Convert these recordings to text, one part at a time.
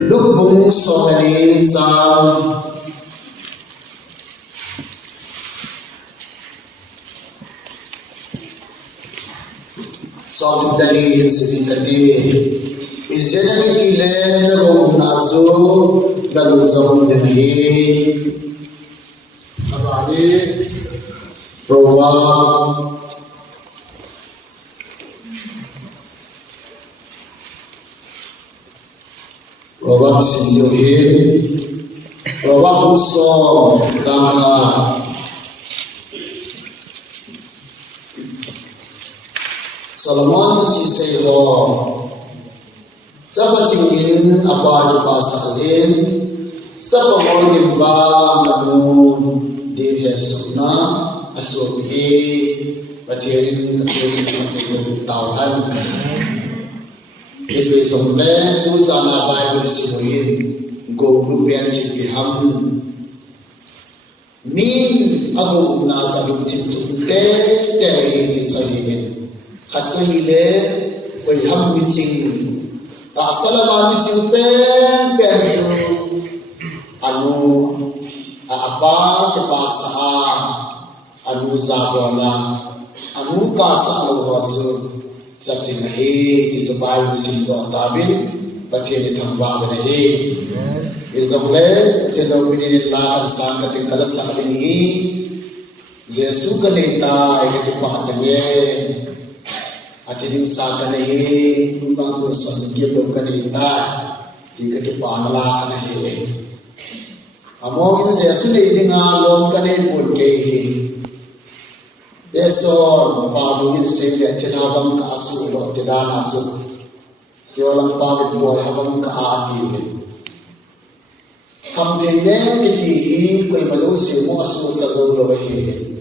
lúc bung so này sao so dari sini tadi izin kile dalam nazu dalam zaman ini abadi program Robak sinjohin, robak usom sama Solomon cisai ho, siapa singin apa di pasazin, siapa mau dimbang lagu di desuna asuhi, batin kesulitan untuk tahan. Ibu somle usana Bible simuin go rupian cipiham min aku na sabun tinjung te ini sahihin kacahile koi ham bicing asalaman bicing pen su anu apa kepasa anu zabola anu kasa alwazu Saksi nahi itu baru disimpan tabin, bagian ditambah benahi. Isomle kita beri lah sang ketinggalan saat ini. Yesus kenita itu pahatnya. Ajarin sang nahi, tumbang tu sanggih kenita. Tiga kepan lah nahi. Among ini Yesus ini ngalom kenita pun kehi. Besok pagi sehingga cenabang kasih lo tidak nasib, jualan pagi doa habang keadil. Kamtenya kiti koi malu semua asal sazul lo bayi.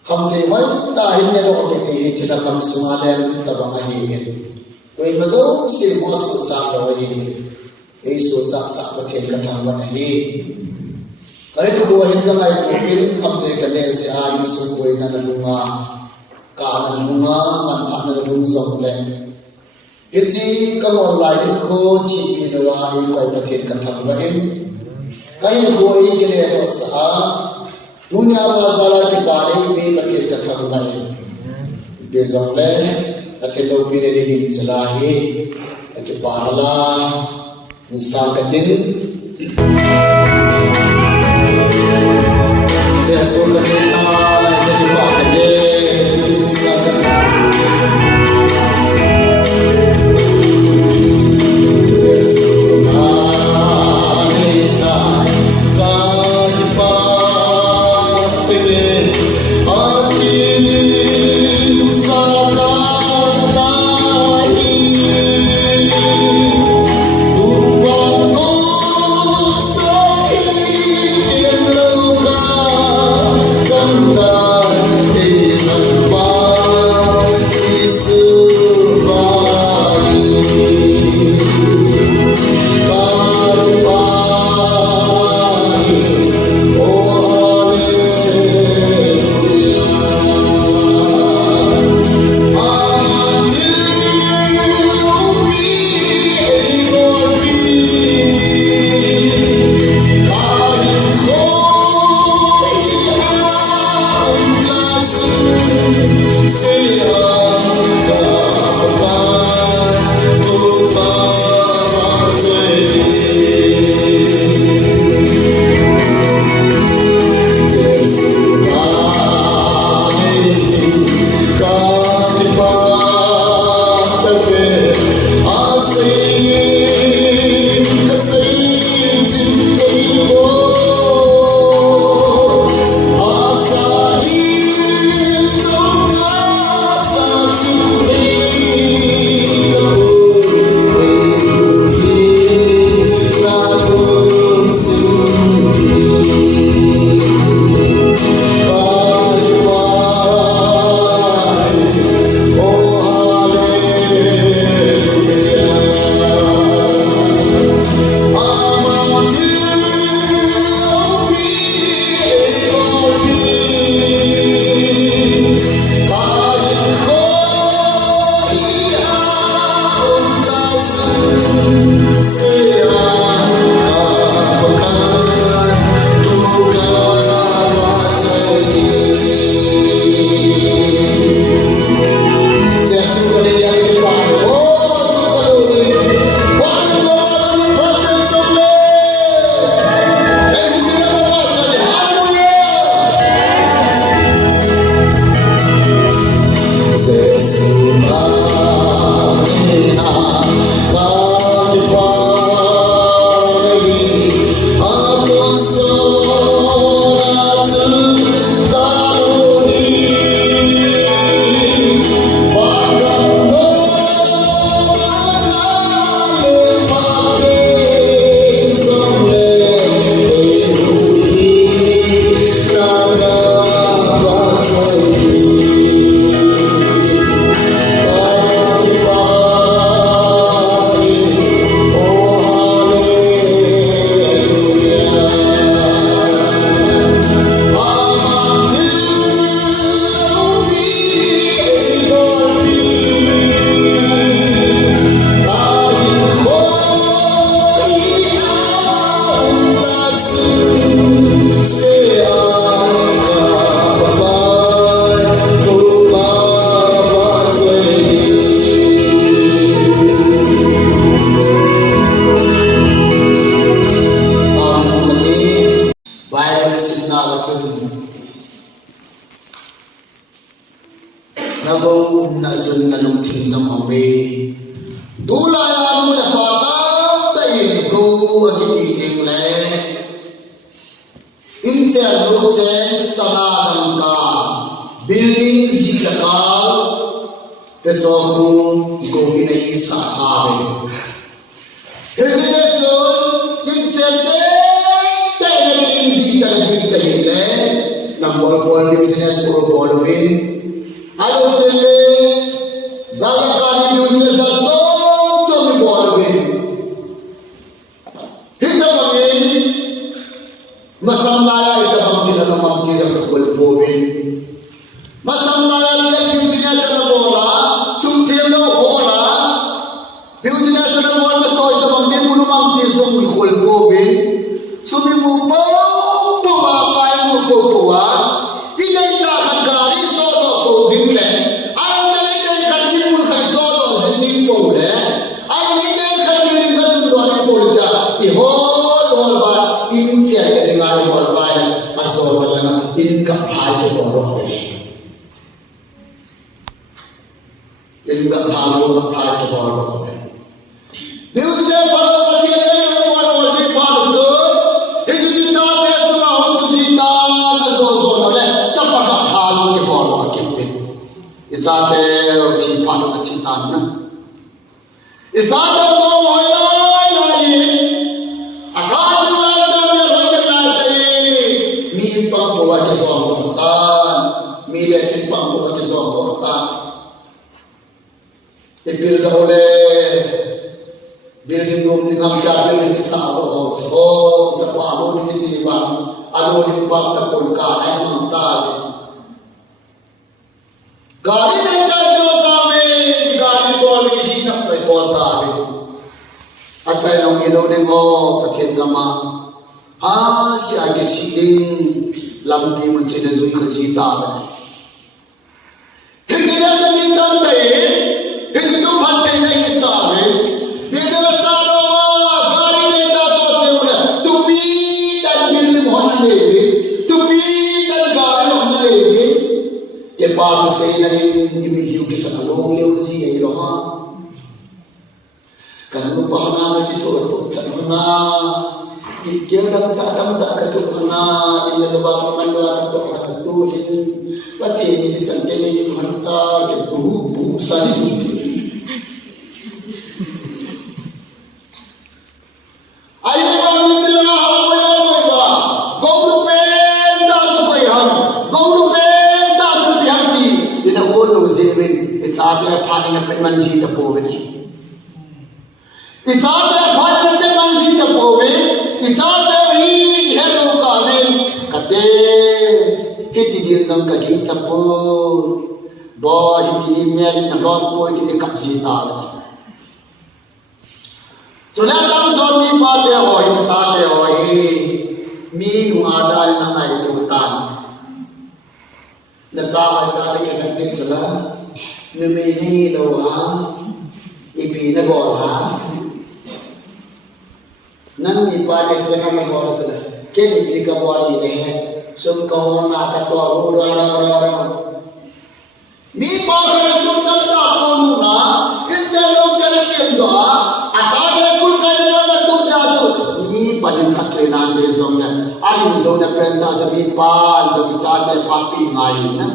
Kamtenya tahinya lo kiti tidak kami semua yang tabang bayi. Koi malu semua asal sazul lo bayi. Yesus sak bagian katang bayi. Kaya ko hingga ngay tukin kamte kane si ayin sukoy na nalunga kaanan lunga mantak na nalung zomble iti kamon lain ko chibi nawa ay koy pakin katangbain kaya ko ay kinero sa dunya mazala ki bari may pakin katangbain be zomble at ilaw binirigin salahi at iparala insang kadin Saya suka kita jadi bahagia bisa saya suka kita jadi bahagia hati sangat baik tumpang dosa go na zun na nung ting sa mami. Tulaya mo na patang tayo go agitiking le. Inser dosen sanadang ka. Building zilakal. Kesofu iko inay sa amin. Hesitation inser tayo na hindi talaga tayo le. Nang for business or following. Ayaw tele, zaya kami business at so mi following. Hindi bangin, masamlaya ita bang tila na mamtila ka kulpobin. Masamlaya bilang business na bola, sumtil na bola, business na bola na so ita bang di mo namamtil sa kulpobin. Sumimupo, pumapay mo pupuwa, inay kakagari so Himle, ang nalagay kanil mo sa solo sa tipo le, ang nalagay kanil ng tunduan ng polita, ihol ba insiya yung nga ihol ba asol na inkaphay to toro ko ni, inkaphay to toro ko ni. Diyos na pala pati ang ngayon mo si Paso, ito si Sabi at sumahon sa sita na soso na le, sa pagkakalo ki Polo Akipin. Isate chipano na chitan na. Isate mo hoylay akali lang na hoylay natin. Miimpang buhay ka sa ambutan. Miilechin pang buhay ka sa ambutan. Ipil na uli. Building room ng ang gagawin sa ako. So, sa pamo ni Diwan, ano yung bang kapulkanay ng tali. Gari na yung gagawin sa amin, di gari ko ang isinak na ito ang tabi. At sa inong inunin ko, patid naman, siya gisiling lampi mo sinasuy ka sita. Hindi na sabihin tayo, hindi ito pantay na isa amin, hindi na sa gari na yung datote mo na, tupid ang building mo na lewe, tupid ang gari mo na lewe, kaya pato sa ina rin imigyo sa kalong leon siya iroha. Kanong pa ka nga dito, ito sa mga ikiyang sa atamda ka ito mga inalawang manwata ito ka ito, pati hindi sa kanya yung hanta, buhusan yung ayaw ang nito na hapoy-hapoy ba? Gawlupen sa bayhan, gawlupen sa bihangti. Dinakulo zewin, it's ate paning na pemanzita po rin. It's ate paning na pemanzita po rin. It's ate hihero ka rin. Kate, kitidir sang kaging sa po. Bo, hindi meron na doon po, hindi kapsita rin. So lahat ang zombie pati ako, hinsate ako, mi umadal na may tutan. Nagsakay tayo ka naglit sila, numinilaw ha, ipinagol ha. Nang ipanik sila ng magol sila, kinipli ka po ilihe, sumkahon na katoro, Di pa ka nasundan na po nuna, insalaw sa nasyendo ha, at sabi school kayo na nagtumsado. Ni palinkat sa inande zong na, ay zong na prenda sa bipan, sa bisate, papi ngayon na.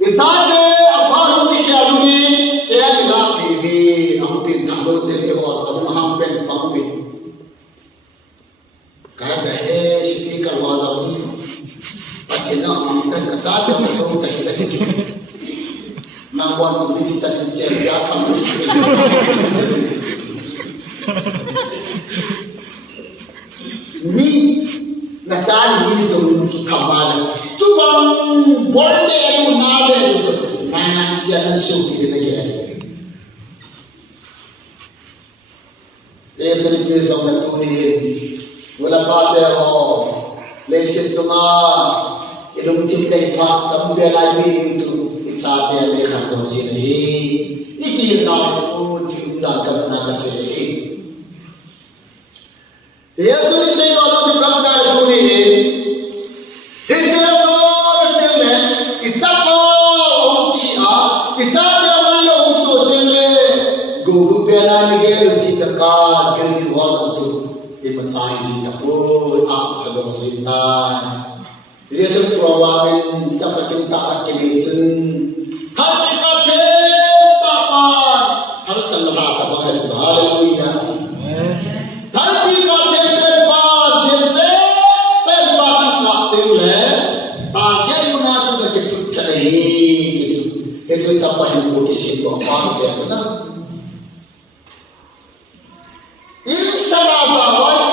Isate, aparo di siya lumi, kaya nila pibi, ang pinagod din ihos, ang mahampen pangwi. Kaya dahil, sipi ka luwasa mo. Pati na ang nagkasabi ang masong kahit-kahit. Nakuha ng bitin sa kinsiya ka mo. Mi, nasali nini itong kamalan. Subang bolde yung nabe ito. Nanang siya ng syuki na gaya. Kaya sa nipisa ang natunin, wala pa tayo, lesin suma, ilumtip na ipak, tapos biya meaning sa atin ay kasosin ikiyin na po, tinundan ka na kasi. Kaya so ni Sayo, ano si Pagdal po niya, hindi na so, nagpilin, gel zita ka gel ni was chu di man sai zita ko a thado zita ye chu prowamin chapa cinta ke ni sun happy ka the papa har chal ba ta ba hallelujah happy ka the pa the pe pa ka te le ta ke na chu ka ke chai itu siapa yang mau disitu apa biasa ini salah salah lepas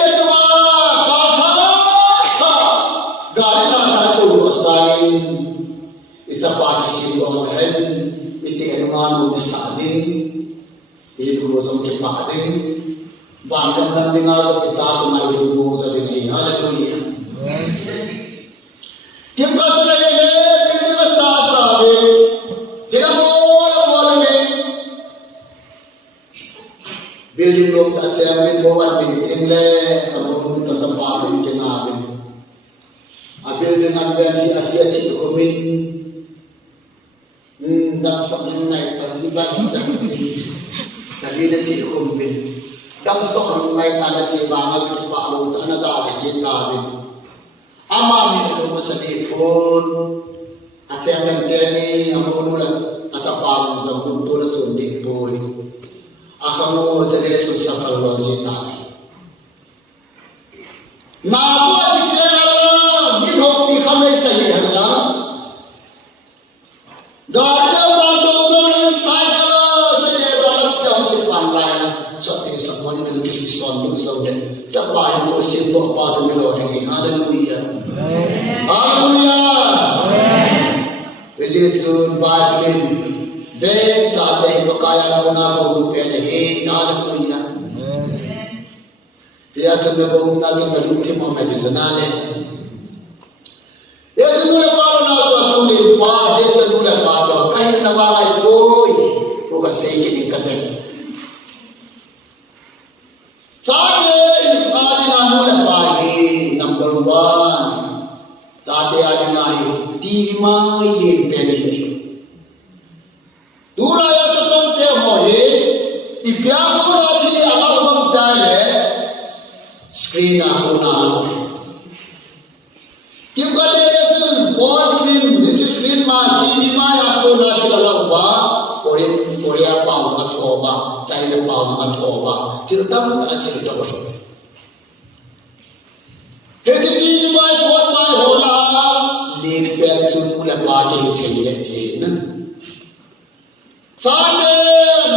itu kata gari tangan itu saling siapa disitu orang itu orang misalin itu kosong kepadin bangga dan dengar kita cuma itu bosan ini haleluya Kim kata ini pilih sasa be, tidak boleh be. Building room tak siapin buat be, timle kamu untuk sempat kenal. Abil dengan gaji akhir cik komin, tak soal naik terlibat lagi nanti komin, tak soal naik ada di bawah sikit baru, ada tak ada kabin. Aman itu masalipun at siya nagdeni ang unulan at apalong sa kultura sa undik po akamo sa diresyon sa kalwasita nabuat di siya ginhok di kami sa iyan lang dahil na bagong sa siya dalam kami sa panlayan sa isang mga ng kisison ng saudan sa bahay mo sito pa sa miloding hallelujah hallelujah this is soon Bible then sa ating makaya ko na ko hallelujah kaya sa nabong natin kalukti mo may tisanali kaya sa mula pa na ito atuloy pa kaya sa mula pa ito kahit nabangay ko'y kung kasi kinikatin sa atin ating mula pagi number 1 Saate aja nahi, tima ye peni. Dula ya sebelum tehoye, ipiamu lagi alam bangdale, screen aku nalar. Kita dia tu wall screen, niche screen mah, TV mah aku lagi alam ba, Korea pause mathoba, China pause mathoba, kita tak asal doa. TV mah phone mah hola. Leg back sun mula pagi thei na sate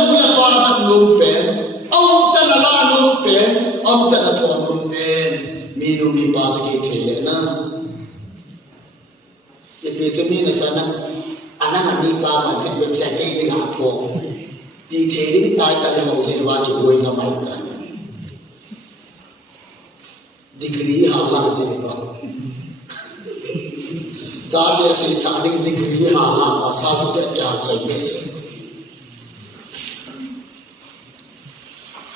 mula pagi lumpen om chala lumpen om chala thon lumpen minu mi pas ki thei na ye chemi na sana anang ani pa ma chit be chai kai ni a tho ti thei ring tai ta le ho si wa ki boi nga mai ta degree ha la se ba Jadi si saling digili hala pasal tidak jauh biasa.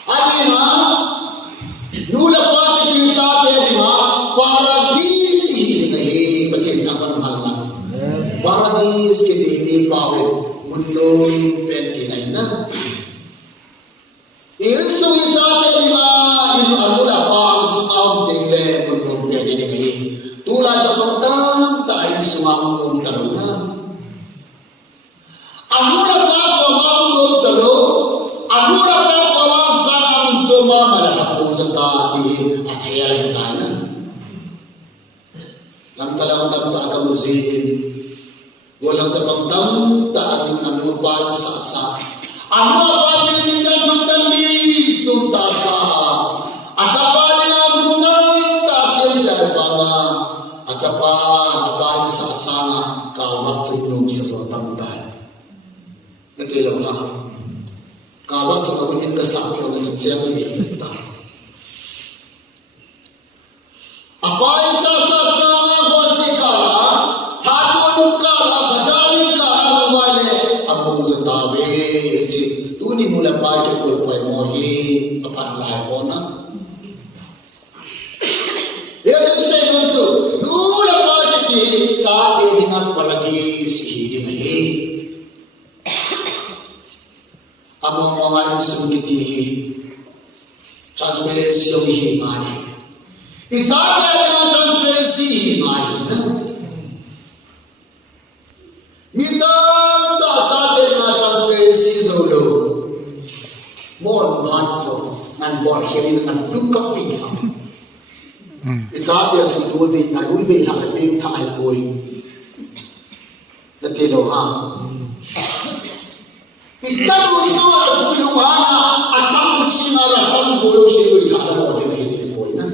Adina, nula pati kita adina paradis ini betul nak bermalam. Paradis kita ini bawah mundur penting na. Yesus kita adina ini adalah paham semua tinggal mundur penting ini. Tulah sebentar tak sumanggung taruna. Agora pa manggung taru, agora pa sangat cuma malakapung sa tati akhirnya tana. Lamtalang tamta ka muziin, walang sabang tamta ating anupan sa ano pa pinigyan jumtan lis tunta sa at apa nilang tunta siya dahil mga at apa abahin sa asanga kawat sugnum sa sotamban. Nagkilaw ha. Kawat sa kawanin ka sa akin na saksiyang nag-iinita. Abahin sa asanga kung si kala, hatunong kala, basaling kala, wale, abong sa tabi. Tunin mo lang pa ito kung may mohi, kapanalahay ko na. Yang saya maksud, dulu apa jadi saat ini dengan pergi sihir ini. amo mga insungkiti transparency yung himay. Itata yung transparency himay na. Mitang ta sa atin mga transparency zolo. More matro nan borhin nan flukap visa. Itata yung tuloy na luwi na kaping taay boy. Natilo ha. Italo ito ang pinuhana asam kuchinga asam boyo siyo ilala mo din na hindi boy na.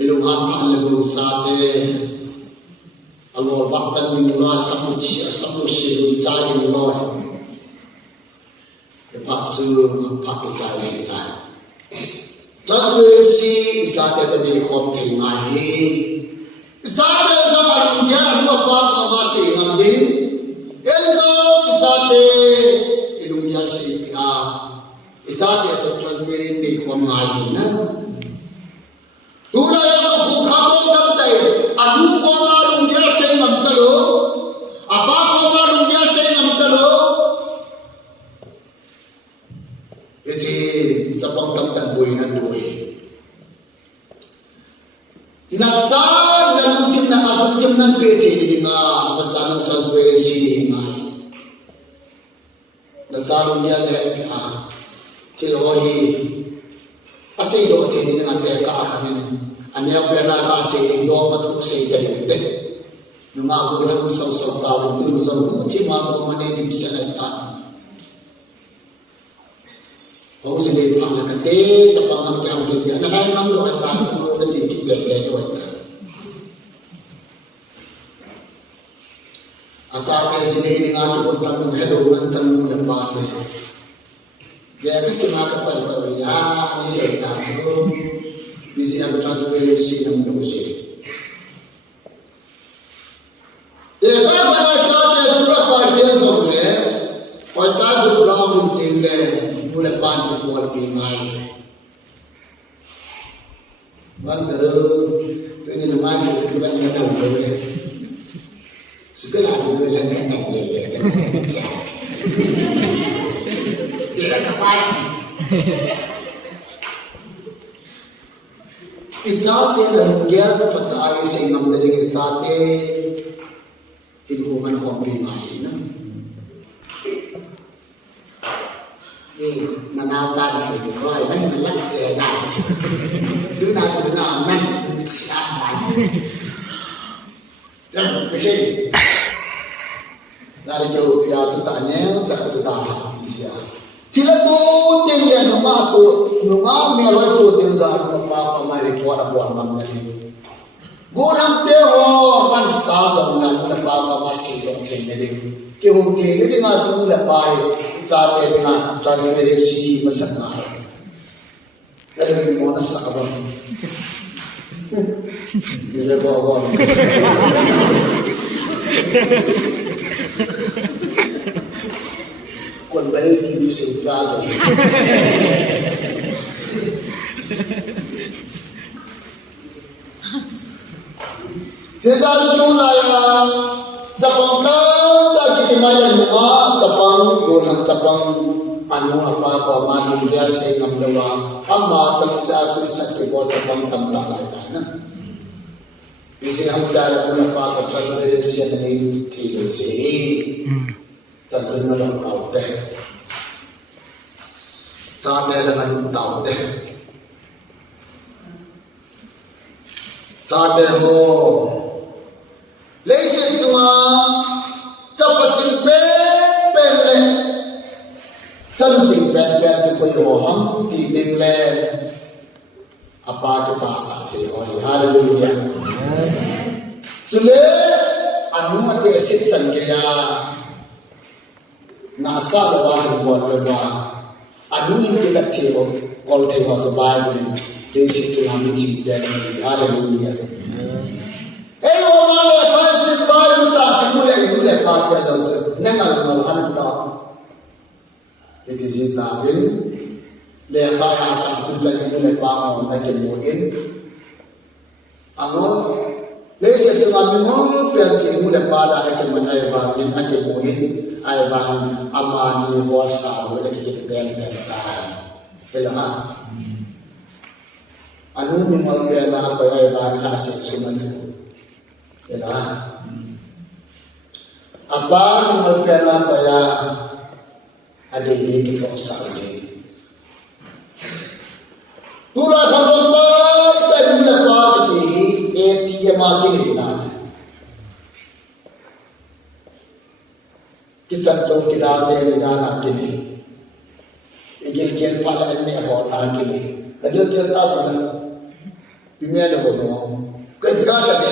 Iluhan mahalago sa atin. Ang baktan ng mga asam kuchinga jayang loy. Ipatsu pakisay kita. Transparency sa atin na konti mahi. Sa atin sa pagkakya ang mapapamasi ng din. Elzo isate ilumya siya isate at transparent din ko ngayon na tunay ang bukhabong damtay anong ko marong diya sa magtalo apa ko marong diya sa magtalo kasi sa pagdamtan buhay na tuwi Nagsaan dalam tim na abot tim ng pete di nga masanang transparency nga. Nagsaan niya leher kilohi asay do tin nga teka amin anya pera kasi do matusay dalite. Numago lang sa tawag dun sa muti mago manidim sa nagtan. Ako sa dito ang nakate sa pangangkang kibya. Nalayan ang doon tayo sa mga natikibya doon. At sa akin, sinayin nga tukot lang yung hello, nantang mo ng bata. Kaya kasi mga kapal ko, ano yun, so, busy ang transparency ng dosi. Kaya kaya pala sa akin, surat pa akin sa ulit, pagtagod lang yung tingin, bulat panto po ang pingay. Bang, pero, ito yung lumasag, ito ba nga daw gawin? Sigurado ko lang na naglilita. Hindi na kapay. Itzate, nanunggyan, pagkaayo sa imang daling itzate, hinuman ako ang pingay na. Nanafag sa ito ay nangalagkaya na doon nasa doon naman siyaman kasi dari jauh piatu tanya sa kacutahan isya sila to din yan nunga meron to din sa ano pa pamari ko na buwan ng nalito gulang teho panstazam na nagpapamasi yung kinaling kung kinaling nga sa mula pahay sa atin nga transparency masama. Alam mo na sa abang. Hindi na ba ako? Kung balik dito sa igado. Sinasabi tunay sa pangtang kikimayan mo sa panggunang sa pang ano apa ko manong dia sa namdawa ama sa keyboard sa pangtamtalan na bisi hamdala mo na pa ka transparency na may tilo si sansan na lang taute sa atin na lang taute sa atin ho license nga dapat simpen Sansing pet-pet sa kuyohang titing le apa kepasa tiyoy. Hallelujah. Sule, ano at esit san kaya nasa lawahin buwan lawa. Ano yung pinatiyo, kol tiyo sa Bible, desit sa namin simpen. Hallelujah. Eh, mga pansin Bible sa akin mula imula pagka sa nangalmahan ta. It is in namin. Leka sa sundan yung nagpamang na kimuin. Ano? Lesa cuma memang penci muda pada ayat mana ayat bin ayat muin ayat amani wasa boleh kita berikan dah. Elah. Anu memang pernah apa ayat nasib semua. Elah. Apa memang pernah apa ya ada ini kita sahaja. Tulah kalau tak bila pagi dia makin hilang. Kita cakap kita ada negara kini. Igil pada ini orang kini. Igil tak cuma dunia ada orang. Kerja saja.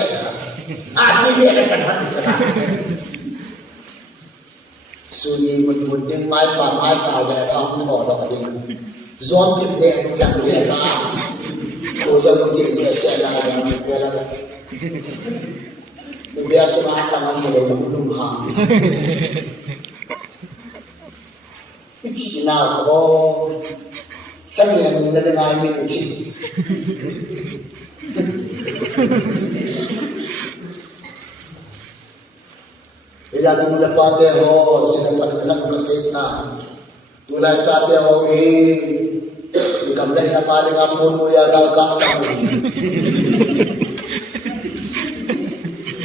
Hati dia akan hati cakap. Sunyi mudeng mai tahu dah kamu orang ini. Zon tidak yang dia tak. Kau kucing biasa lah yang biasa mahat tangan belum ham. Itu nak oh saya yang mendengar ini sih. Ia cuma lepas dia oh sedang pada kesehatan. Mulai saat dia oh ikamlay na paling apun mo yagal ka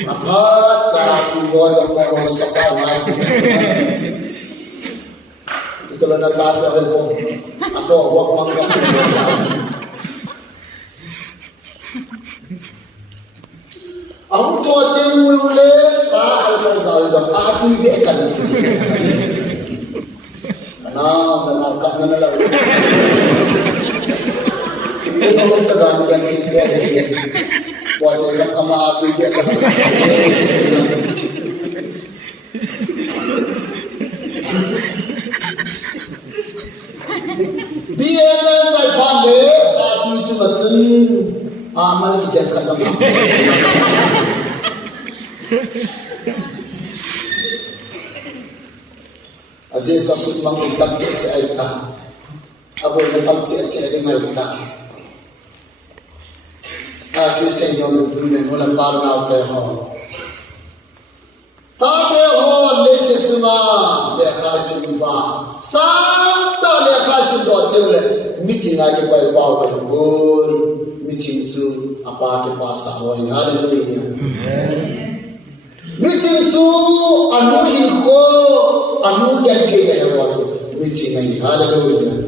apat sa buhay ang meron sa kamay ito lang ang sabi ko ato huwag magkakita ang tuwatin mo yung lesa sa ato ibikan menangkap mana lagi? Ini orang sedang ganti dia. Wajah yang kama api dia. Dia yang saya pandai, tapi cuma amal kita kasam. Aziz sasud mangitang sa ayta. Aboy na pagsiya dengan ayta. Aziz sa inyo dumen walang barnaw tayo. Sabi ho lese cuma le kasim ba. Santa le kasim do tele meeting aja ko ibaw ko bol meeting su apa ke pasa ho haleluya. Meeting su anu ilko anu dan kaya wasu meeting ini haleluya.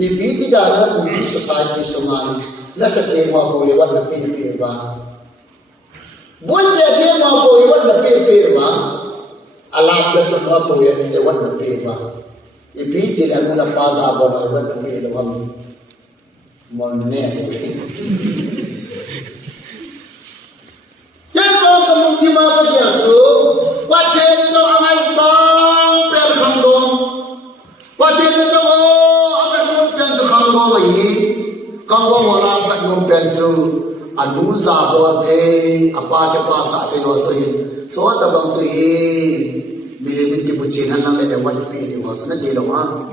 Ibi tidak ada di society semua. Nasa tema ko yawan na pipi ba. Bunya tema ko yawan na pipi ba. Alap dan ko yawan na pipi ba. Ibi tidak ada paza ba yawan na pipi ba. Monne. Kima ka jaso pache ni so amai sang per khandom pache ni so akan mo pen so khandom ai khandom wala kan mo pen so anu sa bo the apa ke pasa te no so ta bang so mi min ti puchin han na le wa pi ni wa so na de lo ma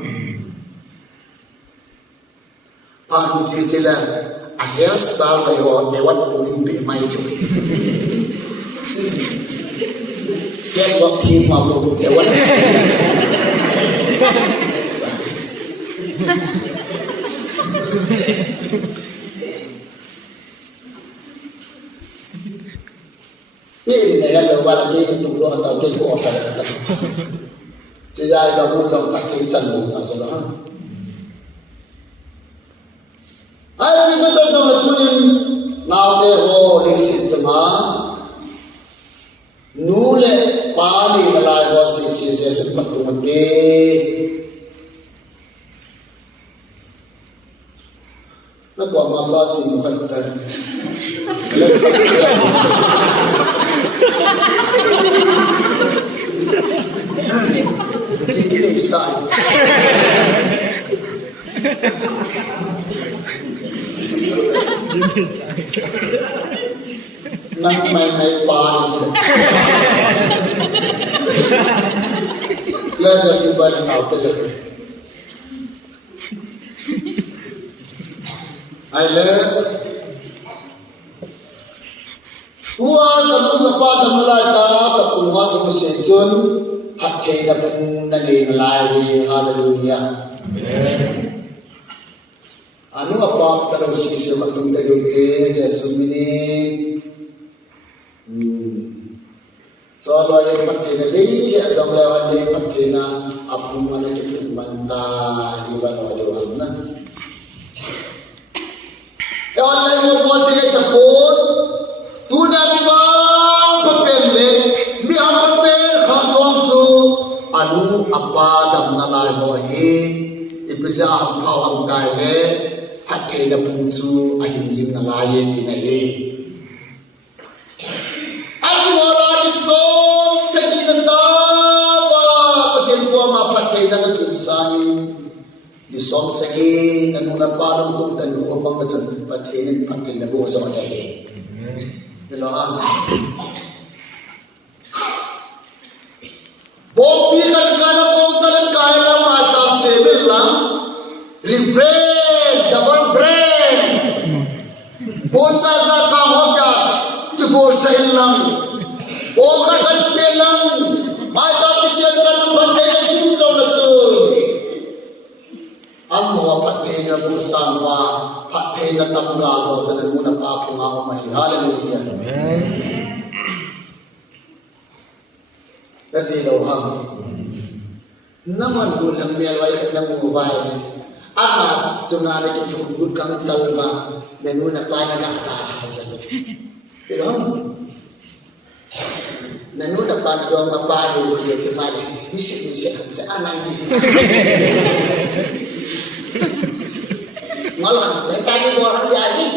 pa si chila a hairstyle yo de wat pu in pe mai chu Dia buat tim apa dia buat. Ini dia ada orang lagi itu dua atau kita kuasa. Jadi ada musuh tak kisah musuh saudara. Ayat itu sama tunin naute ho lisit sama. Nule pani nalai wasi si sempat tumage nak kau mamba si bukan kan ini sai nak main pan, lasa subah yang tahu tu. Aile, Uwa kamu napa damalata kapunga sa kusensun hakkay na pung naninalay. Hallelujah. Amen. Ano apa tanaw sisi matong dagite sa sumini. So ba yung patina day kaya sa mulawan day patina apong mana kitubanta iba no diwang na. Kawan na yung konti ay tapon tuna di ba papel le biang papel kantong so ano apa dam na lai mo ipisa ang pawang kaya at kaya na punso ay hinzing na layan tinahe. At wala isong sa ginatawa pagyan po ang mapatay na natunsangin isong sa gin nanunang parang tutan ko pang patay na buo sa kadahe. Bilang Bopi kan po talang kaya lang masang seven lang refrain, double friend Bosa sa kahojas Tibor sa ilang O kakalpilang Masang isyan sa nampatay na kinsaw na sun Ang mga patay na busang pa patay na tanggaso sa nagmuna pa po nga umay. Hallelujah. Amen. Natilaw hang. Naman gulang melway ka ng mobile. Ama, sumari kipugod kang salva. Nanuna pa nagkakatasan. Pero, nanuna pa na doon mapado. Nisip sa anang. Malah, tanya mo orang si Adi.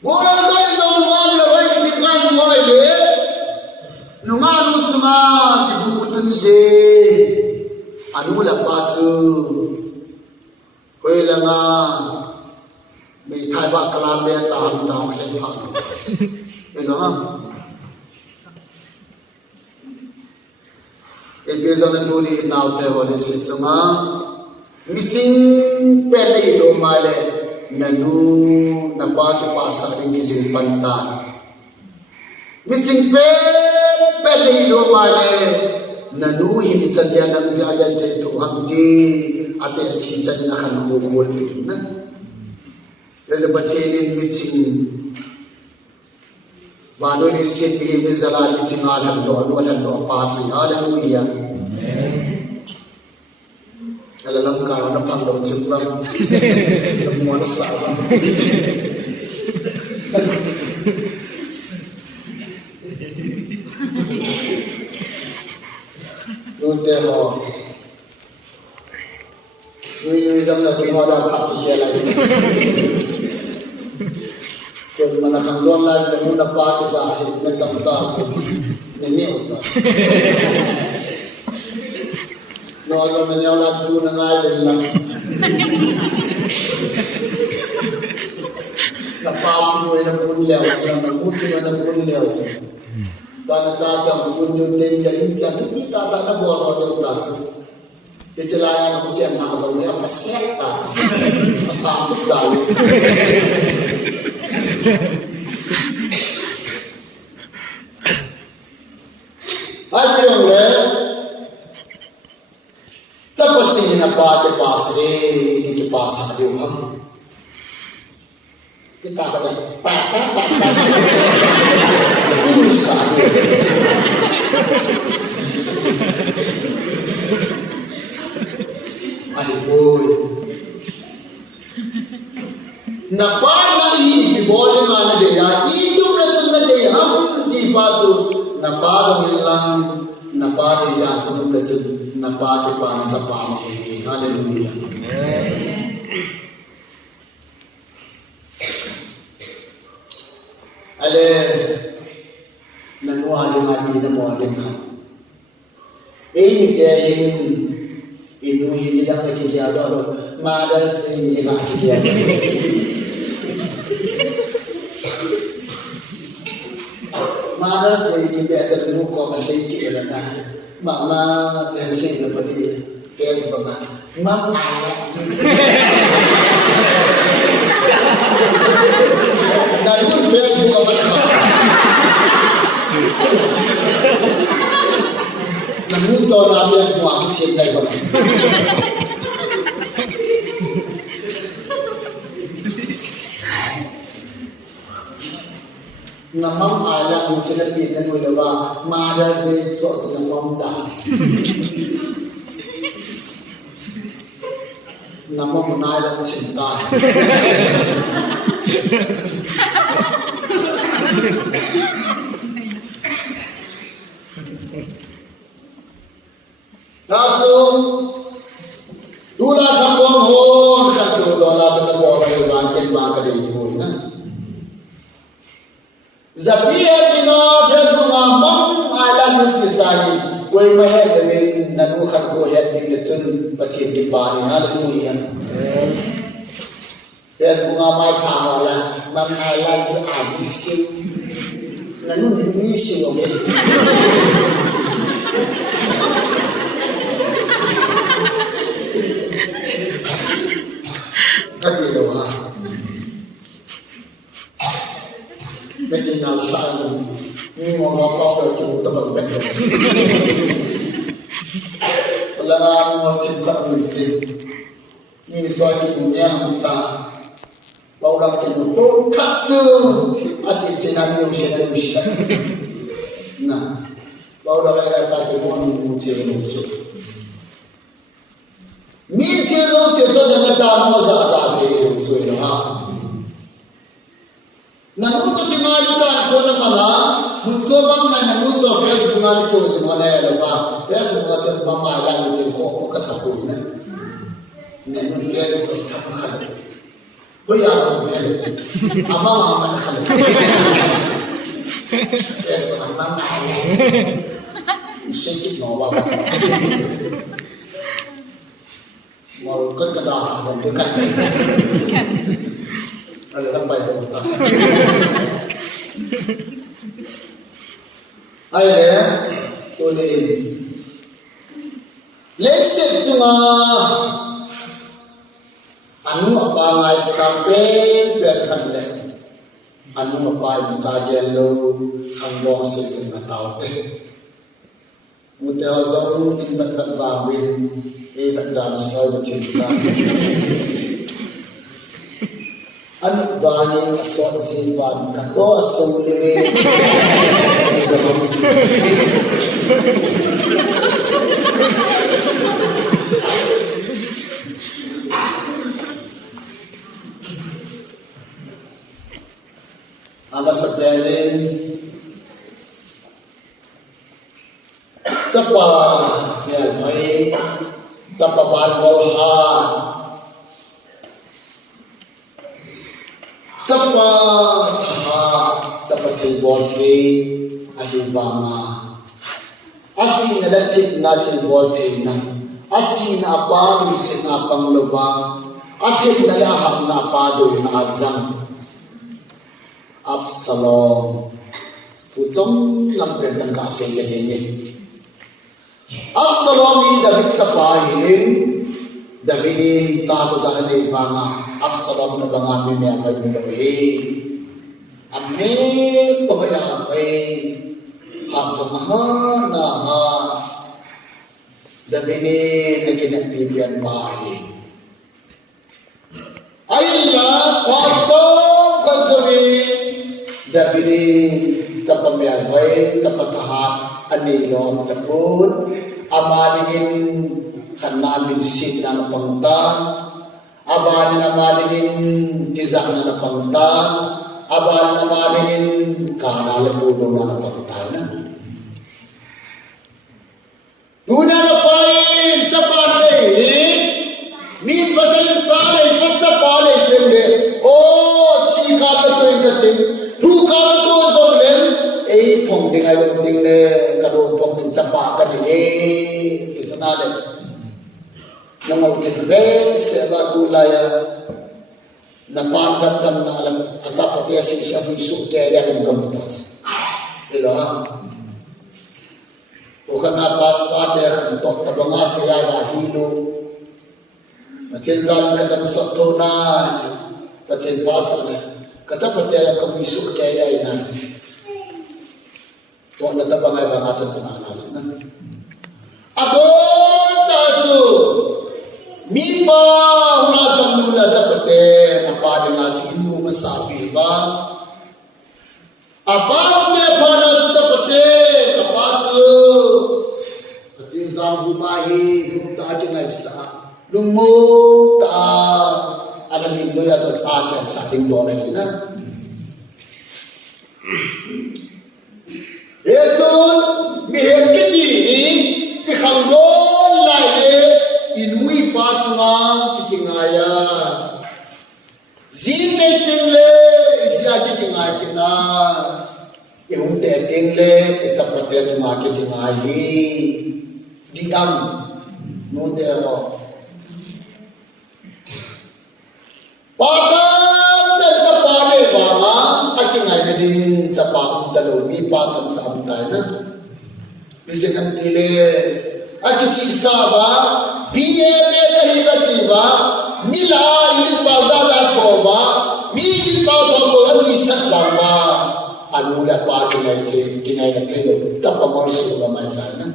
Bukan kau yang tahu mana baik di kan mulai deh. Nungan usma dibukutun si. Anu lepas tu, kau lama may thaiba kalam dia saham tahu yang paling. Benar? Episode tuli naute holy sitsuma mitsing pele do male nanu napaki pasa ring kizin panta mitsing pele do male nanu ini cadya nang jaga te tu hamdi ate chicha na kan hukul na ya batin mitsing Wano ni sin bi mizala ni singalan do pa si hallelujah. Amen. Alalang ka na pangdaw jumlang mo na sa. Nunte ho. Nui jam na sumala pakiya lagi. Kung manakang doon lang na muna pati sa akin, nagkamutaso, niniw na. Noon na niyaw lang ito na ngayon lang. Napati mo yung punlew, naguti mo ng punlew. Tanat sa akin, kundong din lang sa akin, tata na buwan ako ng tatso. Itilayan ako siya nakasaw niya, masyak tatso. Masakot tayo. At yung sapat sini na pati pasre, hindi kipasa yung ham. Kita ka lang, ini sabi. Ay boy. Napang ibole nga na deya, ito na deya, di ba so, napadang lang, napadang yan sa mga napadang pa sa pamahili. Hallelujah. Ale, nanuha ng amin na mo rin ha. Hindi yung inuhin nilang nakikiyado, madalas na hindi ka nakikiyado. Malas na hindi sa luko kasi kila na mama tensi na pati kaya sa mga ma'am anak Namun Facebook apa? Namun seorang dia semua kecil dari mana? Namam ayat yang sudah kita nulis bahwa Mother's Day suatu namam dance. Namam menayang cinta. Langsung dula kampung hon satu dolar satu orang bangkit bangkit ibu na. Zapia dino Facebook ngamam alam itu sahih. Kau mahal dengan nanu kau head di lecun pakai di bani haleluya. Facebook ngamai pahawala mamalan tu abisin nanu misi oke. Kati doa. Betul nalsan ni ngomong apa tu tabak betul. Kalau mau kita mungkin ni soal dunia kita, orang kita tu kacau, asyik senang usah. Nah, orang kita tu pun mungkin usah. Ni tiada sesuatu yang kita mahu sahaja usah lah. Namun tu tinggal kita kena mana, muncul bang namun tu Facebook ada tu semua ni lepas, Facebook macam mamalan itu kok muka sabun ni, namun Facebook kita bukan, boleh apa mama kan, Facebook mamalan, sedikit nawa, malu kedalam bukan. Ada apa itu? Ayah, tulis. Leksip semua. Anu apa ngai sampai berkandang. Anu apa yang saja lo kandung sebelum tahu deh. Mutazam ingat terbangun, ingat dan selalu cinta. Anak bani asal simpan kato asal limi izam si. Ama sepelin capa ya mai capa barbolha cepat telepon ke adibama aci nada tip na telepon ke na aci na apa misi na pangloba aci nada hak na padu na azam Absalom pucong lampen dan kasih jadinya Absalom ini David sepahin Davidin satu sana di banga Absalom na bangami may akay gawin. Amin pagaya kay Absalom na Davidin na kinagbibiyan bahay. Ayun na, patong kasuri Davidin sa pamiyagay sa pagkahat anilong tapon amalingin kanaming sin na napangtan abani na malingin tizak na napangtan abani na malingin kanalapudo na napangtan Guna na parin sa palay min basalin salay pat sa palay tende chika na to ikating ruka na to zomlen pong dingay ding ne kadong pong din sa pakan isanale Namal kibel seba gulaya napandat dan alam atap dia siya bisu kaya yang gamutas. Ilo bukan apa pada untuk tabanga saya hilo. Makin zan kadang sotona paten pasane kaca patya kamisu kaya ina to na tabangai banga sa na abon tasu mi pa una samnula sa paten apa dengan hindu masabi ba abang me phana sa paten apa su paten zambu mahi gupta kinai sa lumu ta alam Hindu ya jod aja sating dole na Yesus mihekiti ni khangdol lai le inui pasma kitingaya zin nei tingle isya kitingaya kina yung te tingle isapate sma kitingayi diam no de ho Pakam dan sapale bama aking ay din sa pakam dalomi pakam taon tayo na bisin ang tili aking sisaba biyeme kahigatiba mila ilis balda choba milis balda ang isat bama anula pakam ay kinay na kayo sa pamorso ba may tayo na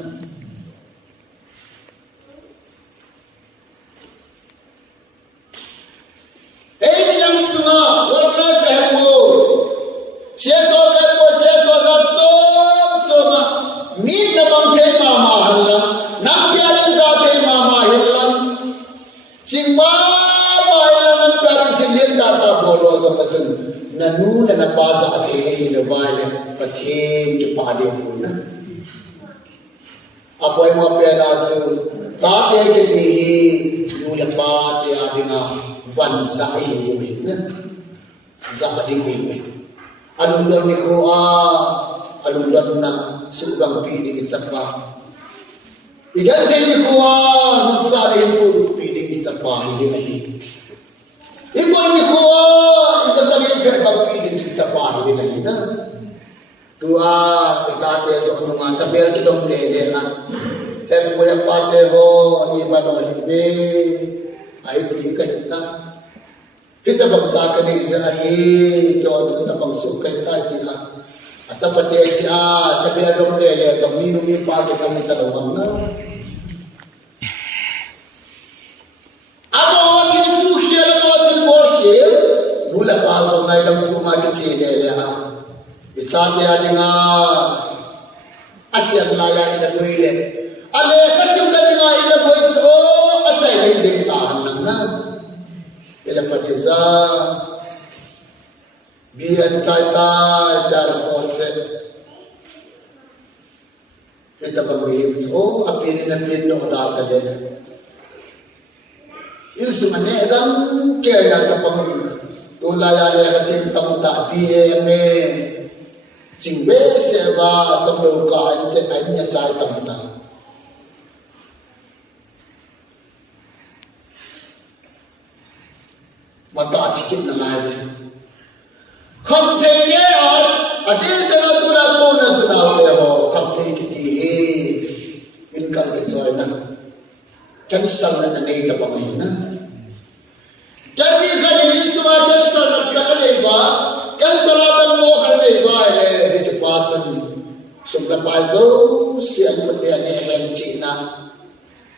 nanu na napasa at hinihinabay patim kipade muna. Ako ay mga penaso sa ating kitihi nulapat ay ating vansa ihiwin na sa ating ihiwin. Alulad ni Kua, alulad na sugang piling sa pa. Igantay ni Kua, nagsarin po piling sa pa, hindi na hindi. Ibo ni Kua, ikasalit ka pagpiling sa pahi nila yun. Tua, isate sa unungan, sa bel kitong lele ha. Kaya kuya pate ho, ang iba no, hindi. Ay, di ka kita. Kita bang sa akin isa ay, ito sa kita bang sukay tayo ha. At sa pati siya, sa bel lele, sa minumi pati kami talawang na. Ano ang kinisukiya ng ating worship? Mula paso na ilang tumagit sinele ha. Isate ating asyad na yan inabuhile. Ale, kasim ka nga inabuhile so, at sa'y na isintahan lang na. Kailan pa din sa biyan sa'y tayo, darafotse. Kita bang bihim so, apinin ang lino ko data din. Yung sumanegang kaya sa pang tulaya niya kating tamta PMA singbe seba sa luka ay niya sa tamta. Mata cikit na ngayon. Kamtay niya at di sa natulad mo na sinabi ho, kamtay kitihi. Income kisoy na. Kansal na nanay ka pa ngayon na. Jadi kan ini semua cansel nagkakalay ba? Cancelatan mo kalay ba? Di cepat sumpa pazo si ang kote ang ehensi na.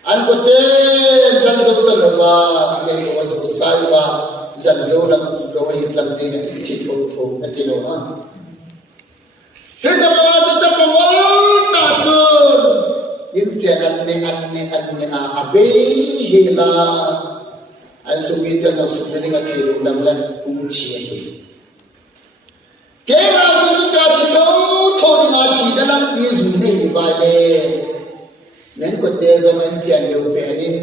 Ang kote ang sanso ba? Ang ito was usay ba? Sanso lang gawin lang din ang tito at tinuha. Kita mga sa pawang tasun. Yun siya anne abay hila. Ang sumitan ng sumiling at hilong lang umichiya. Kaya nga dito ikaw, Tony nga chida lang is mune ibale. Nen ko tezo man siya niyo penin.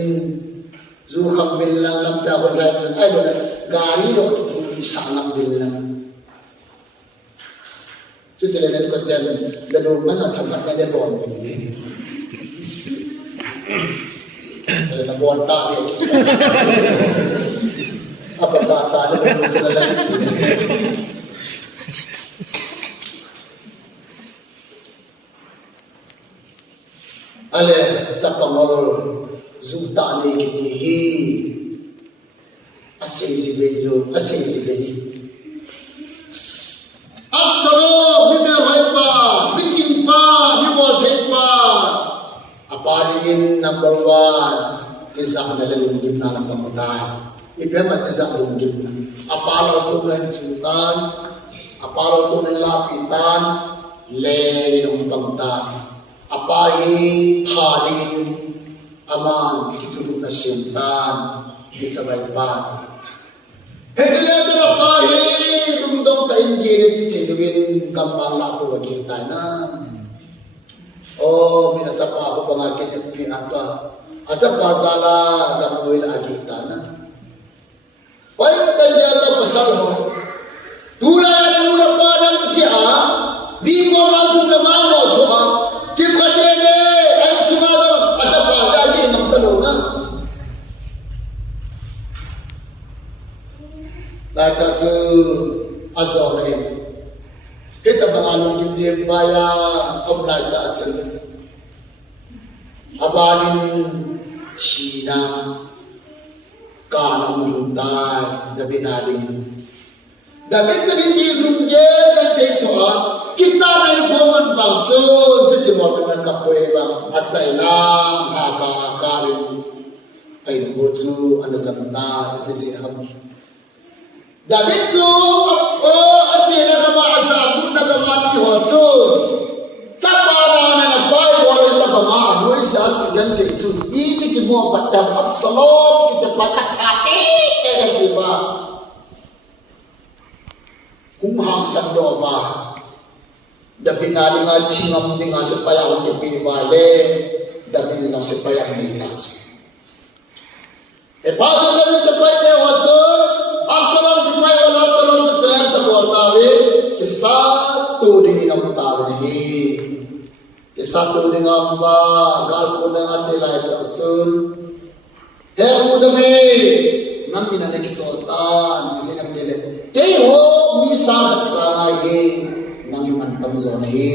Zuhang bilang lang pa ako lang. Ay, wala. Gari o tutuloy sangang bilang. So, tilanan ko dyan. Laluman at hanggang na doon. Wala na buwan tayo. Apat sa ano sila lagi. Ale, sa pamol, zuta ni kitihi. Asay si Belo. asili Absalom mi me vai pa mi chim pa mi bol thei pa apalingin number 1 izak na lalungin na ng pamatay ipemat izak lalungin na apalaw tunan sultan apalaw tunan lapitan lengin ang pangtan apahi halingin aman itulog na sultan isabay pa ito yan na apahi dumdong tainggit tinuwin kampang lapo kita na oh minasapa ako pangakit yung pinata at sa pasala damoy na agita na why tanya ito pasal mo tulad na muna pa ng siya di ko masuk na mamo to kipatene ang sumalang at sa pasali ng talungan dahil sa azorin kita mengalami kimliang paya oblad na asin abalin China kanang lunday na binalingin dahil sa binilungye ng dito kita na yung human bangson sa tinawag ng kapuebang at sa ilang nakakarin ay nahutsu ano sa muna dahil so at sila na maasabon na gamati hutsun sa para na nagbayo wala na gamaan mo isa estudyante so hindi mo patang Absalom kita pagkakati kaya diba kung hangsang doon ba dahil nali nga chingam ni nga sa payang tipivale dahil nilang sa payang nitas pato na sa payang hutsun Absalom sa payang Absalom sa tiyan sa buwan tawin kisa turingin ang tawin Isatu dengan ba galpo dengan sila itasun heru demi nang ina na kisultan kasi nang dile teho misal sama ye nang iman kamzone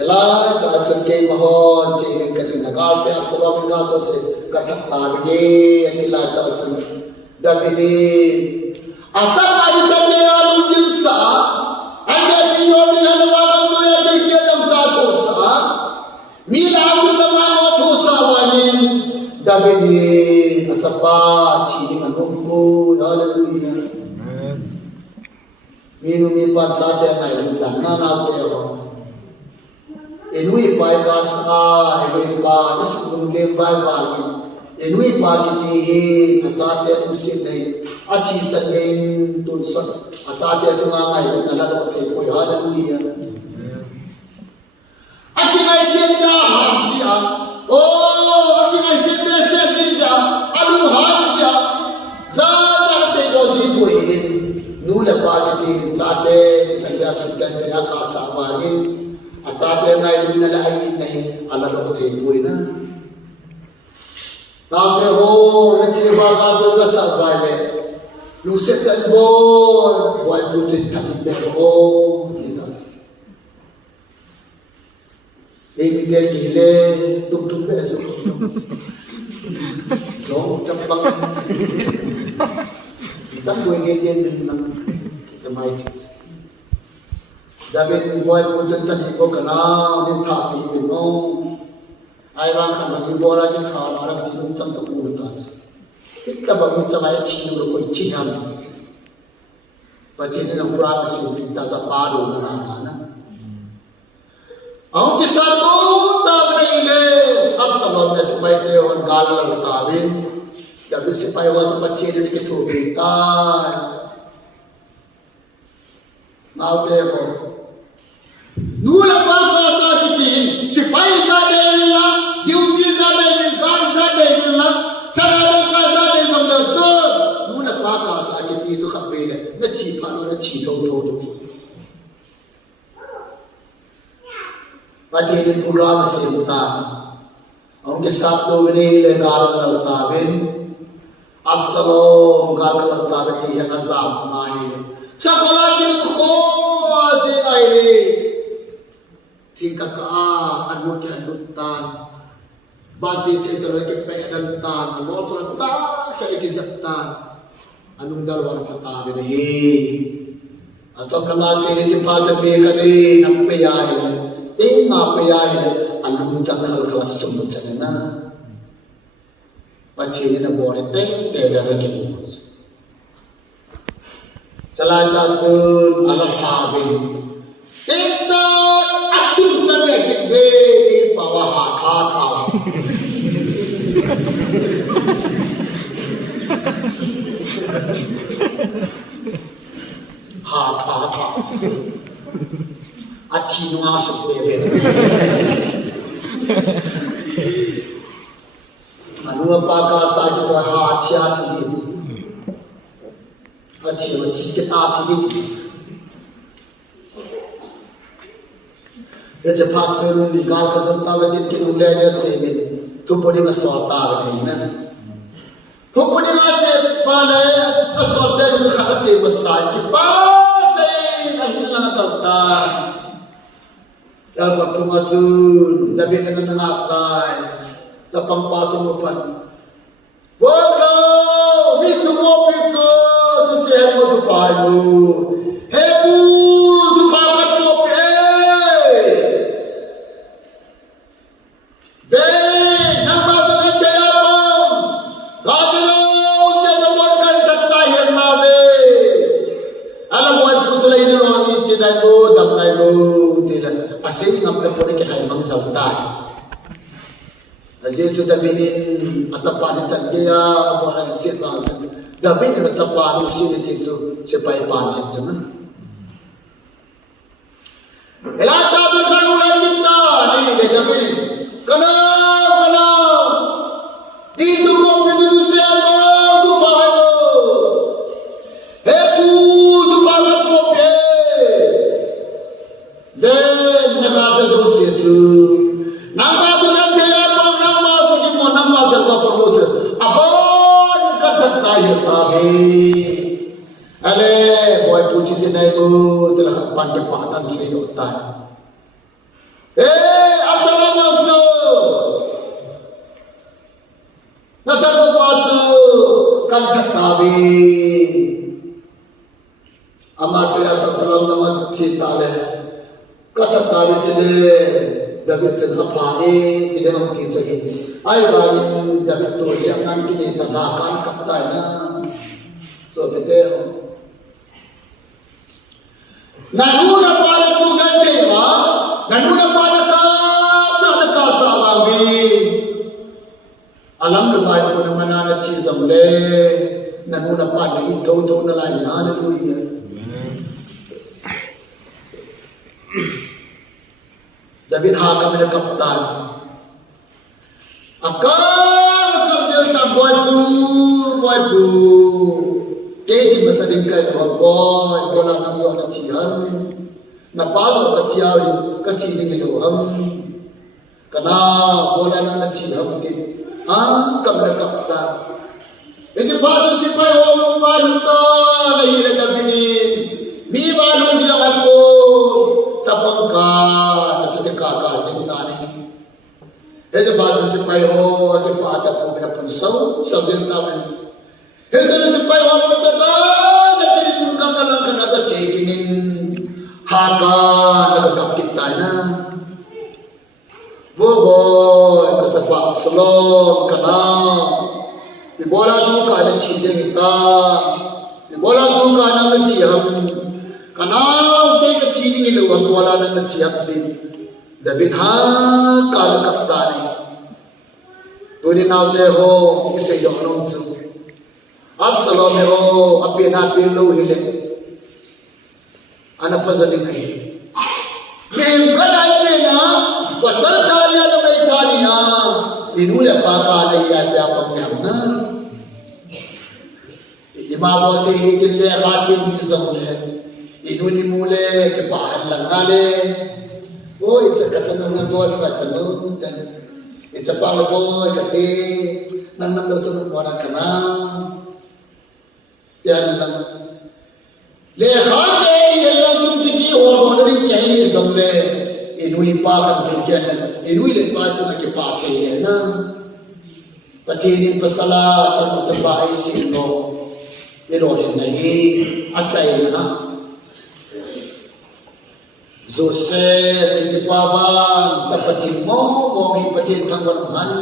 ela tasun ke mahon si katin nagal pe Absalom galpo se katak tagi akila tasun dabini atar pagi tanne alu jimsa anda tinyo ni halawagan mo ya Mila aku naman mo tusa wanin dabini at sapat sining anumpo hallelujah minumipan sa atin ay lindan na natero inui pa ikasa inui pa isugong lembay wagin inui pa kitihin at sa atin usinay at sisanin tunson at sa atin sumamay nalalo kayo po hallelujah Akinay siya hansia. Oh, akinay siya aluhan siya. Zada sa ito ituin. Nula pagdating sa atin, sa gasugan kaya kasamanin. At sa atin ay nalayin na alalo ko tayo na. Nape ho, nagsiba ka doon sa baile. Lusit at bon, buwan lusit kami pero Ini dia gile, tuk besok. So, cepat. Cepat dia dengan kemai. Dapat buat macam tadi ko kena minta bino. Ayah kan ibu orang itu orang tidak macam tu urut. Kita baru macam ayat cina ko cina. Pasti ni orang kurang sulit kita separuh mana. Ang kisado tabriles Absalom espai teon galang tawin dabi sipay wat pathirin kito bitan mau teko nula pa ka sa kitin sipay sa dela duty sa dela gar sa dela sarado ka sa dela so nula pa ka sa kitin so kapele na chi pa no na chi to Pati pula masih utang. Ang kisatu ini legalan lautawin. Absalom gagal lautawin niya kasama main. Sa kola kini ko asin aili. Tingkat ka anu kianutan. Bansi te terus kepegantan. Anu terus sa ikizatan. anong dalawang katabi na asal nama sini cepat cepat kali nak payah ini, ngap payah ini, anung jangan kelas semut jangan macam ini nak boleh tidak ada gitu. Selain asun alam kawin, kita asun sampai kita di bawah hak. Hak. Aci masuk bebe. Anu apa kasar itu hati ini. Aci kita ini. Dia cepat suruh nikah kesempatan dia kena belajar sini. Tu boleh masuk tak begini. Tu boleh macam mana? Kesempatan itu kata saya besar. Tautan dalam waktu majun tapi dengan nengatai sapang pasung upan walau itu mobil so tu saya mau tu payu hebu tu pakai mobil nak masuk ke dalam kalau saya temukan tak saya nabe alam buat selain orang tidak go damai go tidak asing ngap pun ke hai mang sautai aje sudah binin asapan sandia orang siapa gavin asapan sini itu sepai pan sama elaka tu kalau kita ni gavin kana itu kau itu siapa tu paham hebu tu paham Nagada Zositu Nama sudah apa nama segimana nama jaga perlos abon kata saya tahi ale boy puji dinai bu telah panjang pahatan seyotai assalamualaikum nagada pasu kan katabi amasya sallallahu nama cinta le kata kali ini David senapai tidak mungkin sehingga ayam David tu jangan kini tagakan katanya so betul nanuna pada sugan tema nanuna pada kasa lagi alam lumai pun mana nak cizam le nanuna pada itu na lain haleluya David hakam na kaptan. Akal kerja na buat bu. Kaya masaling kayo boy bola ng zona tiyan. Napasok ka tiyan katining iluham. Kana bola ng tiyan kami na kaptan. Isi pasok si Payo Malta na hilang nabinin. Di balong sila ako sa pangkat at sa kakasing nanin. Ito ba sa sipayo at yung paatap ko pinapunsaw sa din namin. Ito na sipayo ako sa at tinipun ka lang ka nag-checking haka nagkakapit tayo na. Boboy, katapa Absalom ka na. Ibola doon ka ng chising ita. Ibola doon ka ng nagsiyam. Kanang kay kapiling iluwag wala nang nagsiyap din. David kalakap tani. Tunin na ho isa yung anonso. Absalom ho apin-apin hili. Anak pa sa lingay. Ngayon ka natin na wasal tayo na may tani na inula pa kalay at yapang niyam na. Imawa kay higil na kaking isang Inuni mule kepahan lang nale. Oh, it's a katanong na doon katanong dan it's a pangabo kati nang nandoon warang kana. Yan lang. Lehake yalla sumjiki or modeling kahi samle inui pa kan bigyan inui le pa sa kepahe na. Patinin pasala sa bahay sino. ilorin na at sa iyo na. Joseph, hindi pa ba sa pating mo, mong ipatin kang walaman?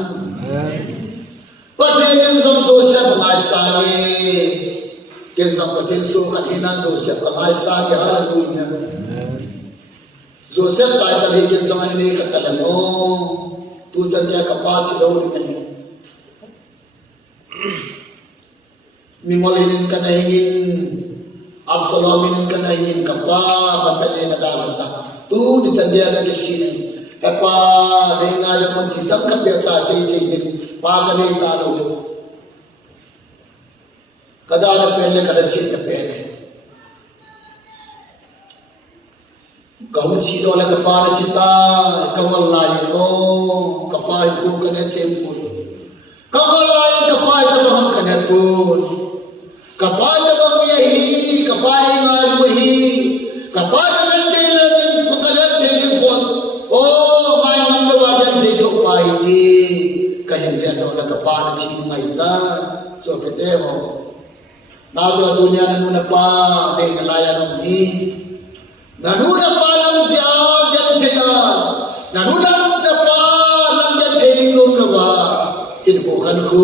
Patin yung Joseph, mga sagi. Kinsang patin so kanina, Joseph, mga sagi, hallelujah. Joseph, tayo tali kinsang anini katalan mo, tusan niya kapati daw niya. Mimolinin ka na hingin, Absalominin ka na hingin ka pa, bantalay na dagat na. Tu, di sandiaga kisini. Kapa, dahil nga naman kisang kapiyat sa sige, paganay talo yun. Kadala pele, kadasit na pele. Kahit sino na kapana cita, kamalayan ko, kapahin ko ka na tempon. Kamalayan kapahin na mahang ka na po. Kapag nagamiyahi, kapag ngaluhi, kapag nagtilamin, kukalat din po, oh, may nanggawagan dito pa, hindi, kahindihan o nagkapanat sinungay ka. So, Petero, nato dunya na muna pa, may nalaya ng hi. Nanuna pa lang siya, dyan siya, nanuna na pa, nandyan siya yung nawa, kinukukan ko,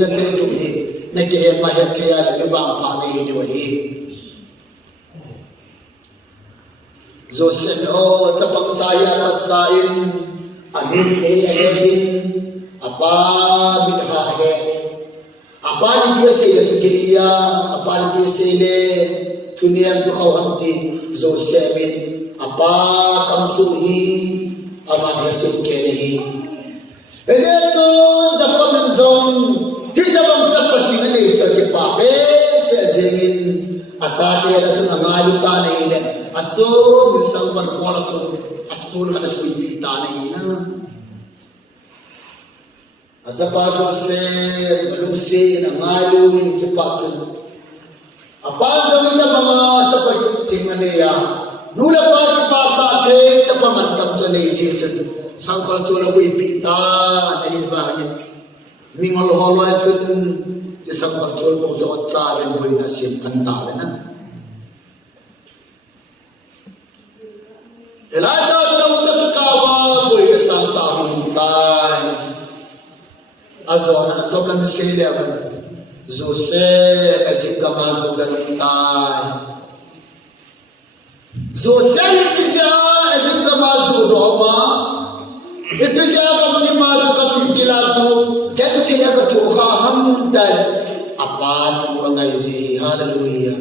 dyan siya ito hi. Nagkihit-mahit kaya nagibang panay iniwahi. Joseph, sa pangsaya pasain, minaiahin, apa minahahagin. Apa nibiya sila tukiliya, apa nibiya sila tuniyang tukawanti, Josephin, apa kamsuhi, amang yasong kenihi. Ezo, sa pamenzong, hidabang sapatingan ni sa kipape sa zengin at sa atin at sa nangaluta na ina at so minsang panwala so asul ka na sa pipita na ina at sa paso sa malusi nangaluin kipatso apan sa mga sapatingan niya nula pa kipasa atin sa pamantap sa naisip sa kalso na pipita na iba niya mingol-holo ay sun isang pagsul ko sa otsarin boy na siyang na. Ilata na utap kawa boy na sang tawin hintay. Azo na soblang sila Jose kasi kamaso ganutay. Jose ipisa kasi kamaso doma. Ipisa kami maso kami kilaso. Jadi tidak ketuhanan dan apa tu mengaji, haleluya.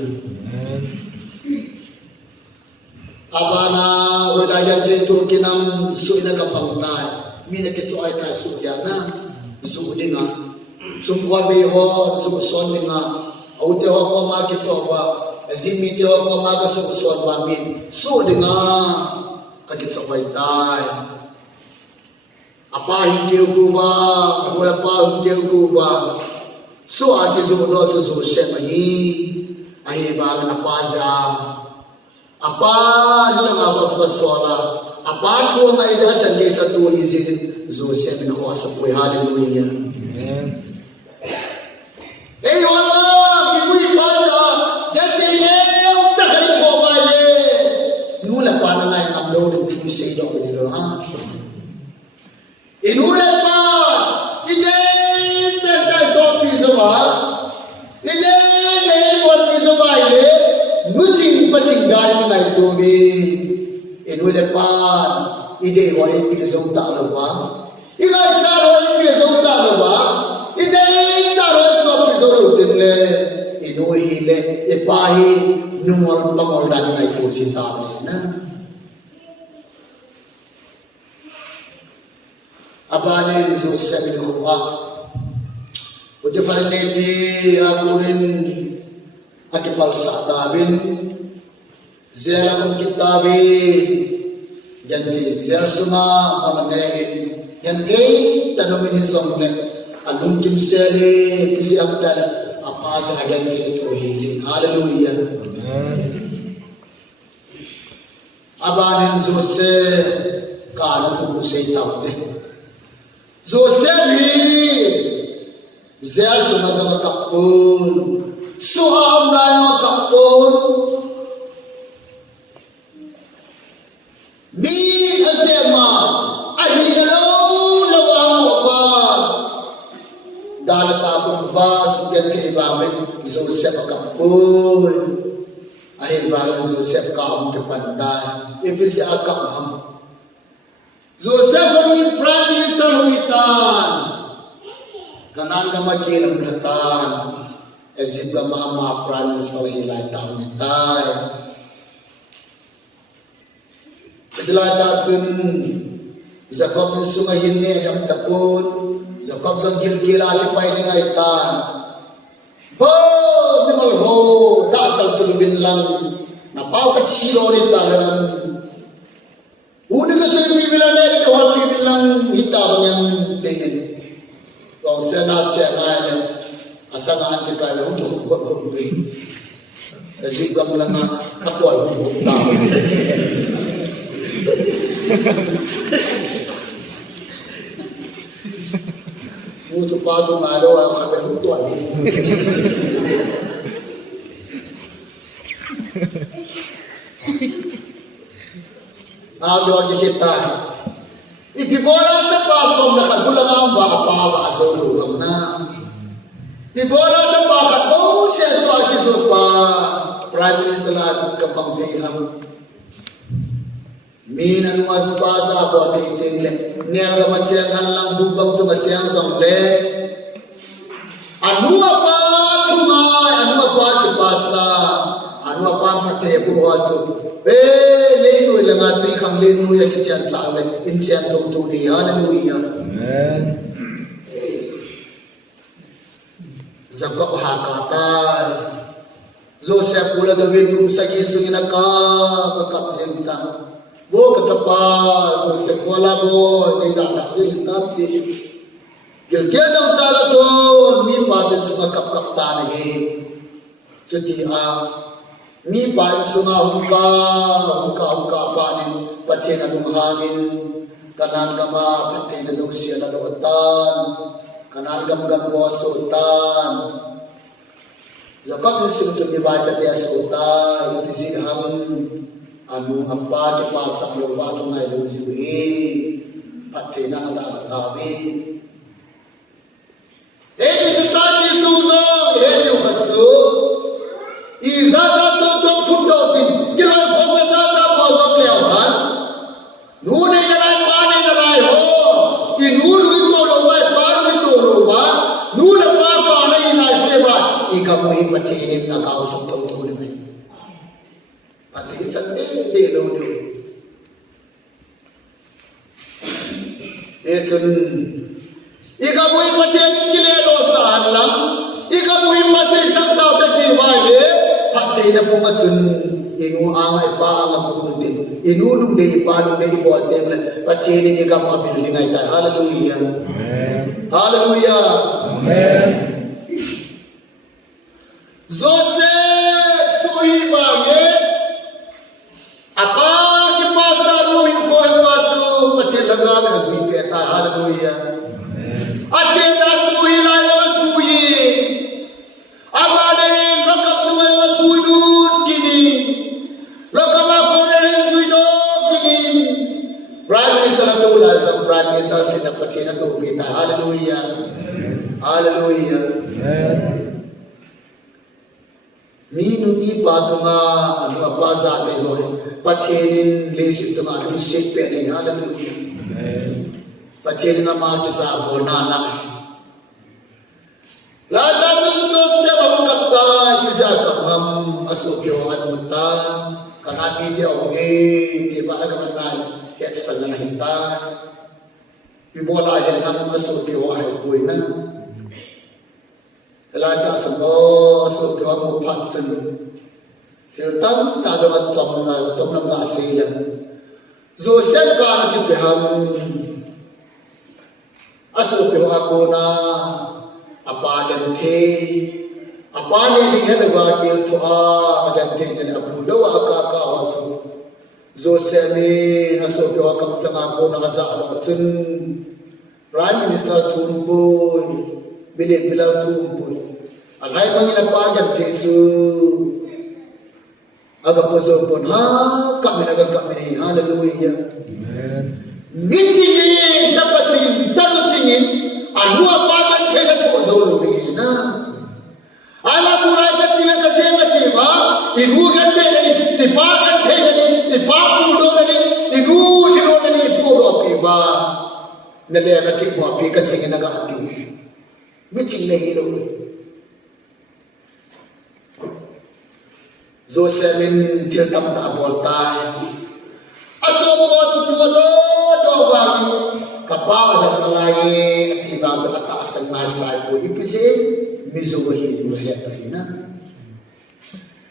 Abana udaya itu kinam suina kapangtai, mina kitsoy na sudana, sudinga, sumwa beho, sumson dinga, aude ho ko ma kitsowa, zimi te ho ko ma ka sumson mamin, sudinga, kakitsoy tai. Apa hindi kuba, wala pa hindi kuba. So ati zuno sa Joseph ay bagan apa siya. Apa nila nga pasola. Apa ko nga isa sa hindi sa tuwi si Joseph na ko sa puwi. Hallelujah. Eh wala, gibuy pa siya. Dati niyo, sa kanito ka niya. Nula pa na nga yung upload ng tuwi sa ilo ko nilo. Inulat pa! Hindi! Pagka-sopi sa ba? Hindi! Hindi! Hindi! Nutsing patsinggarin nga ito inulat pa! Hindi! Wala pisong talo ba? Ikay saro yung pisong talo ba? Hindi! Saro yung sopi sa rutin le! Inuhile! Ipahi! Nungol pangoldan nga ito si talo na. Abana yung Joseph ni Kuha. Buti pa rin ni ako rin akipalsa tabin. Zera kong kitabi. Yan kay Zera suma pamanayin. Yan kay tanumin ni Somne. Anong kimseli kasi ang tala. Apa sa agan kay ito hizin. Hallelujah. Abana yung Joseph. Kaana ito po sa itawag Joseph Zer sumasama kapun suam layo kapon ni asema ahina lawang ba dalata kung ba sugan kay Ibamet Joseph kapon ahil ba Joseph kaam ke pandan ipisi akam Joseph ang prime minister humitan kanan ka makilang natan ezip ka mga prime minister hilay taon nitay Isla tatsun Jacob ng sungayin niya ang tapon Jacob sang gilgila at ipay ng aitan Nimal ho datal tulubin lang napaukat silo rin talang Uni ka sa'yo bibilang na rin kawal bibilang hitabang yung tingin Kung siya ngayon asangan ka kayo untuk huwag kasi ka mo lang akwal huwag tao Muto pa itong araw ang kapilutuan. Doa kita. Ipibola sa pasong nakagulang ang baka sa ulurang na. Ipibola sa baka siya swagi pa. Prime Minister lahat kapangtihang. Minan was basa buat itingle niang gamat siyang lang bubang sa siyang sangde anu apa tumay anu apa kipasa anu apa matebo aso leno lang atri kang leno ya kityan sa amin insyan tungtuni hallelujah amen zakap hakatan Joseph pula gawin kung sa Yesu inakapagkapsinta Bo katapas, sekolah bo, ni dah sih tapi gilgil dalam cara tu, mi baca semua kap tanah he, jadi mi baca semua hungka panin, patian adung hangin, kanan gama patian azausia nadawatan, kanan gam bosotan, zakat itu dibaca dia sultan, ini sih anu apa di pasang lupa tu ngai dalam siwi pakai nak ada tawi sesat Yesusa itu katsu izat tu putotin kira pemasa bozok lewan nune dalai ho inulu itu lowai paru itu lowa nune apa na ina seba ikamu ipati ini nak kau suatu tu dengan pati sande de do Yesun ikamu ipati kile do sahalang ikamu ipati chakta te kiwale pati na pumatsun inu angai pa ang kunutin inulung de palung de bol de pati ni ikamu abil dingai ta hallelujah amen hallelujah amen Joseph suhibage apa ke masa lu info masuk pati laga na suite ta hallelujah amen ache na suhi la suhi abade rakap suhi suidut kini rakama kone suidut kini prime minister tu la sam prime minister sinapati na tu pita hallelujah hallelujah amen Minu ni pazunga anu apa zat elo pathenin lesit sama anu ship pe ni hallelujah amen pathenin nama kisa bonana la ta so se bakta kisa kam asukyo anmutan kanani dia oge di bala kanan ya sanana hinta bibola ya nam asukyo ai buina Lada semua sudah mupat sen. Filtam tak ada macam nak asing. Joseph kan cipeham asal pihak aku na apa dente apa ni dengan wakil tua dente dengan aku doa kakak waktu Joseph ni asal pihak aku sama aku na kasar waktu Prime Minister Tunboy bilik bilau tu pun alai mangina pagan kesu aga poso pon ha kamini hallelujah mitini tapati tanutini alua pagan kena chozo lo na ala pura katsina katsena kiwa igu gante ni pagan kena ni papu do ni igu hiro ni puro piwa nale ka kiwa pi katsina naga ati mitini hiro zo semin til tam ta boltai aso ko tu do bang kapal dan malai tiba sa taas ng masay ko ipisi mizo hi na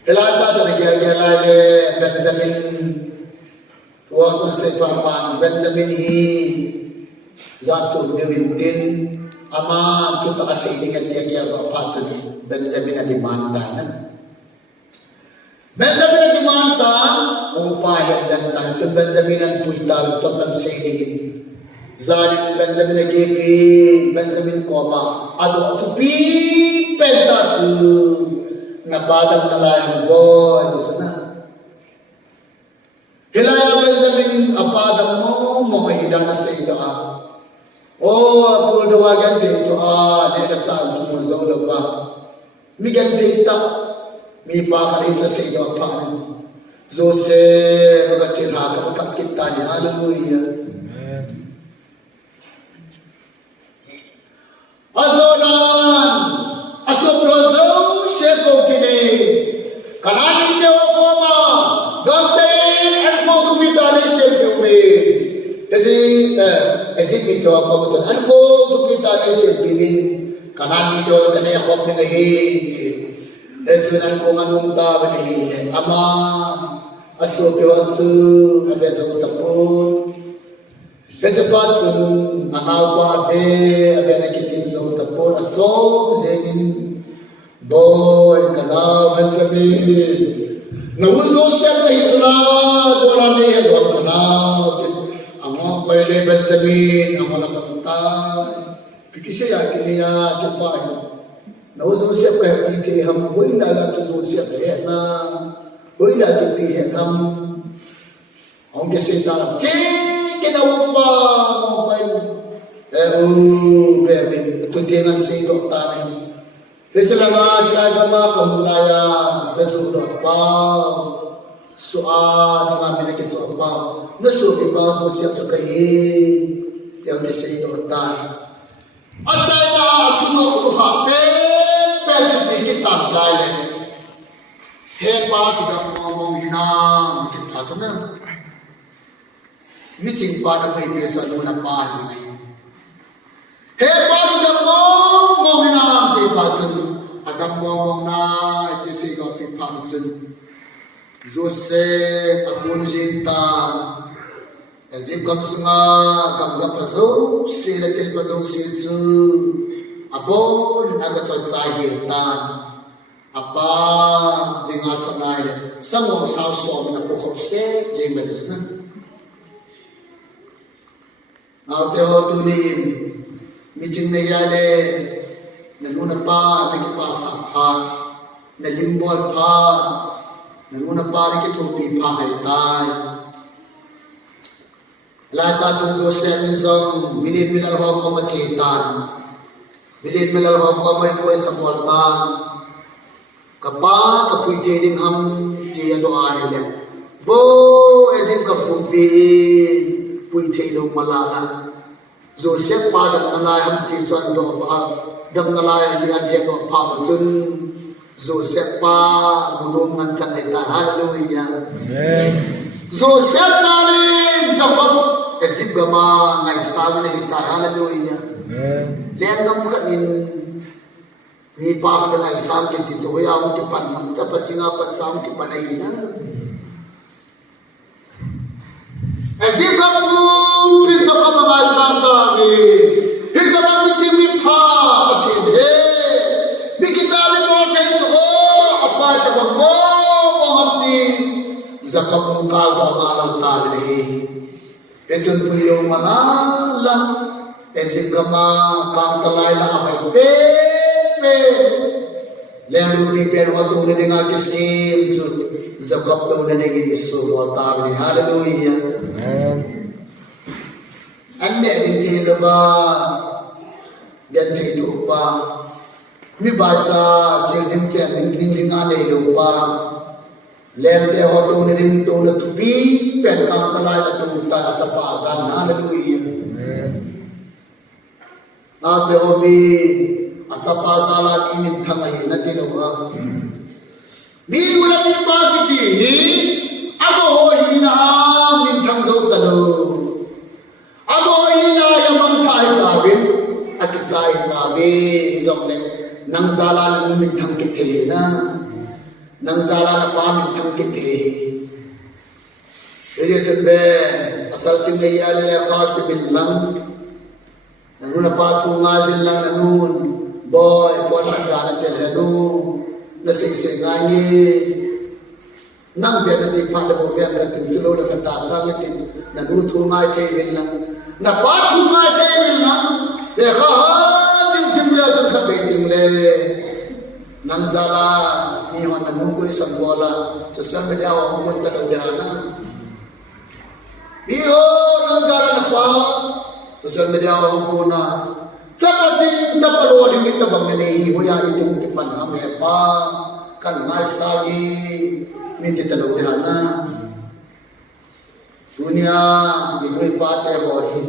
elata sa nagyargyala le Benjamin waktu sa papan Benjamin hi zatso dewintin ama kita kasi dengan dia kaya patun Benjamin na dimanda na Benjamin na dimanda upaya dan tansun Benjamin ang puital cotan sa inigin zalim Benjamin na gipi Benjamin koma ado atupi pentasu napadang nalayang boy ito sana hilaya Benjamin apadang mo mahida na sa ida apul dawagan dito negat saan tumuzolo pa migan dito mi pa rin sa iyo paano Jose magkatsilha kapag kita niya hallelujah azonan asoprozo seko kini kanani teo koma gante anko tumita ni selfie ezi pito ako mo anko tumita ni selfie kanani teo kanaya kop ni ngahi Esunan ko nganong tawa ni hine ama asopyo asu ada sa utapon kajapat sun manaw pa ave nakikin sa utapon at so zenin boy kanaw bensabi nauzo siya kahit sulat wala na yan wag kanaw amo koy le bensabi amo na pantay pikisya yakin niya chupa nauzo siya kahit iti ham boy na lang suzo siya kahit na boy na chupi ham ang kasi tarap kinaupa mo kayo pero bebe tutingan sa ito tanay dito lang ginagama kamulaya nasulot pa suan ng amin na kitso pa nasubi pa sa siya sa kahin yung sa ito tanay at sa ina tunog ko pwede kita gaya hepa sigang ngomong hinang kita sana Micing pa na kayo sa luna pa ngayon. Hepa sigang ngomong hinang pipasun agam ngomong na iti sigaw pipasun Jose akun jinta ezip kapsunga gamgapazo sila kilpazo sisu Abon agad sa sahitan apa dengan kanay samong sausom na puhopse jeng medisna nauteo tunin micing nayale naguna pa nagipasakha nalimbol pa naguna pa nakitupi pa kay tay lahat sa sosya minsan minit minarho ko machitan Bilin melalui kamar ko sa portan kapag kapwede din ham di doa niya bo ezin kapumpiin pwede daw malala Joseph padat nalayang tisuan do pa dam nalayang diyan do pa sun Joseph pa bulungan sa kita hallelujah Joseph salin sa pag ezin gama ngay sabi na kita hallelujah Lihat kamu kan ni pa dengan isam kita soya ang kipan dapat singapat sam kipan ina. Ezin kamu bisa kamu isam tadi. Kita kami cimi pa patide. Bikita ni mo tayo so apa ito mo hati zakam muka sa malang tadi. Ezin puyo malala Ezin kama kang kalay na amay pepe Leng lu prepare waktu ni dengan kisim zakap tu ni dengan Yesus Allah. Hallelujah. Ane binti leba dan itu pa. Mi baca sering cakap binti ngane lupa. Leng dia waktu ni dengan tu nak pi pen kang pelai tu tak sepasan. Hallelujah. Ate obi atsapa sala ini thangai nati loga mi guna mi pakiti abo hina min thang zo talo abo hina yamam thai tabin akisai tabe jomne nang sala min thang kithe na nang sala na pa min thang kithe ye sebe asal chingai ya le khas billang nanu pa thu ngazil lang nanun boy phone handa na telenu na sing sing ngani nang be na ti pha da bo be ka tin chulo da ta ta ngi tin nanu thu ngai ke bin lang na pa thu ngai ke bin lang de kha sim sim le ta kha be ting le nang zala ni hon nanu ko sam bola sa sam be da wa ko ta da na bi ho nang zala na pa social media orang ko na capatin capalo ni kita bang ni hoya itong kipan ame pa kan masagi minti talo dihana dunia igoi pate bohi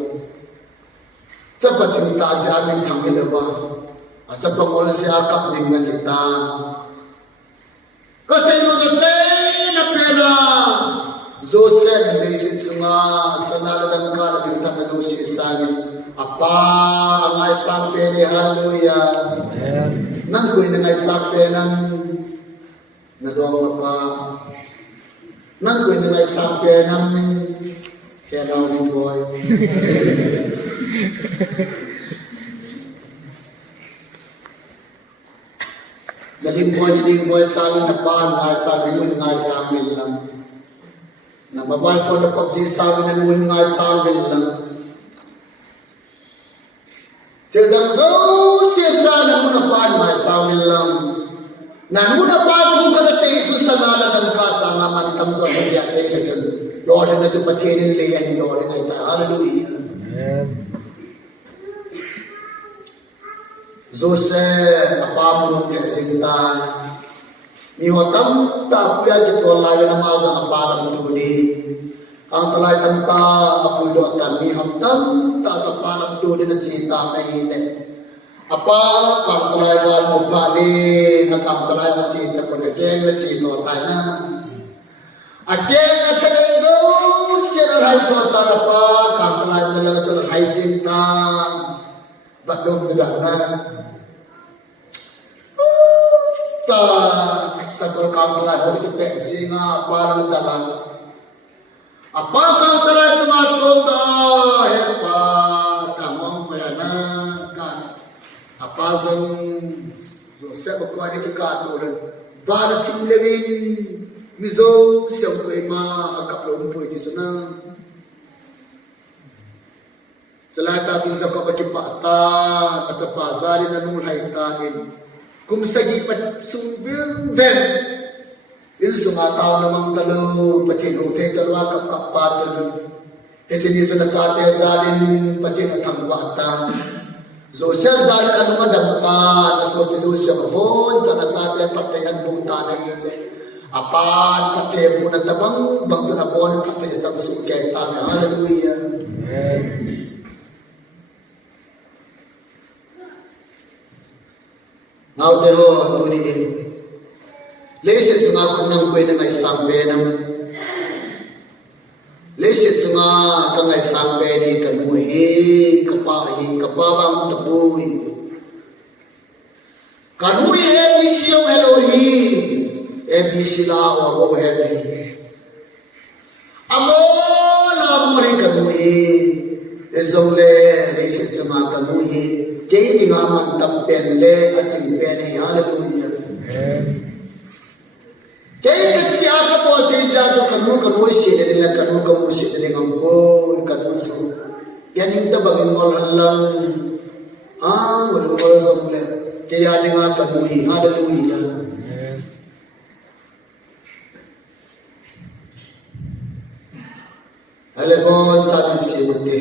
capatin ta se amin thangil ba acapangol se akap dengan kita kasi no te na pena Joseph naisin sunga sanadang kala bintang na Joseph sangin apa angai sampai ni haleluya nang kuy nangai sampai nang nadoang apa nang kuy nangai sampai nang kaya naong boy daling boy sangin na pa ngai sangin yun ngai sangin lang na mobile phone na PUBG sabi na nuhin nga sabi lang. Tildang so siya na muna paan nga sabi lang. Na muna paan kung ka na sa ito sa nalagang ka sa nga mantam sa mga kaya Lord na sa patinin liyan Lord na ita. Hallelujah. Joseph apamulong niya sintan. Ni hotam ta puya gitu lagi nama sang apalam tu di ang talay tanta apoy do tan ni hotam ta tapalam tu di nasita na ine apa kang talay gal mo pani na kang talay nasita ko de keng nasito ta na akeng akadezo siya rai to ta na pa kang talay na lang sa hai sinta badong tidak na sa terkambulai hari kita singa parang dalang apa kau telah semaksud hepa tamong kaya na kan apa sang saya berkuari ke katuran vana timlewin mizo siam kuima akap lompoy di sana selain tadi saya kau berjumpa at sa pasari na nulhay takin kung sagi pat sumbil ven il sumataw namang talo pati gote talo kapkapat sa isini sa nagsate zalin pati natangwatan so siya zalin ano madamta naso piso siya mahon sa nagsate pati ang buta na yun apan pati po natabang bang sa napon pati sa sukay tanga hallelujah Now they ho tuni in. Leset sunga kunang koy nang ay sampe nang. Leset sunga kang ay sampe ni kanuhi kapahi kapawang tabuhi. Kanuhi ABC yung Elohim. ABC la o abo heaven. Amo la mo rin kanuhi. Ezole leset sunga kanuhi. Kaya di nga mantampen le at simpen hallelujah. Kaya kasi ako po tiya kanu siya nila kanu siya nila ngambo kanu so. Yan yung tabagin mo lang wala sa mula. kaya ni nga kamuhi. Hallelujah. Alam mo, sabi si Ruti,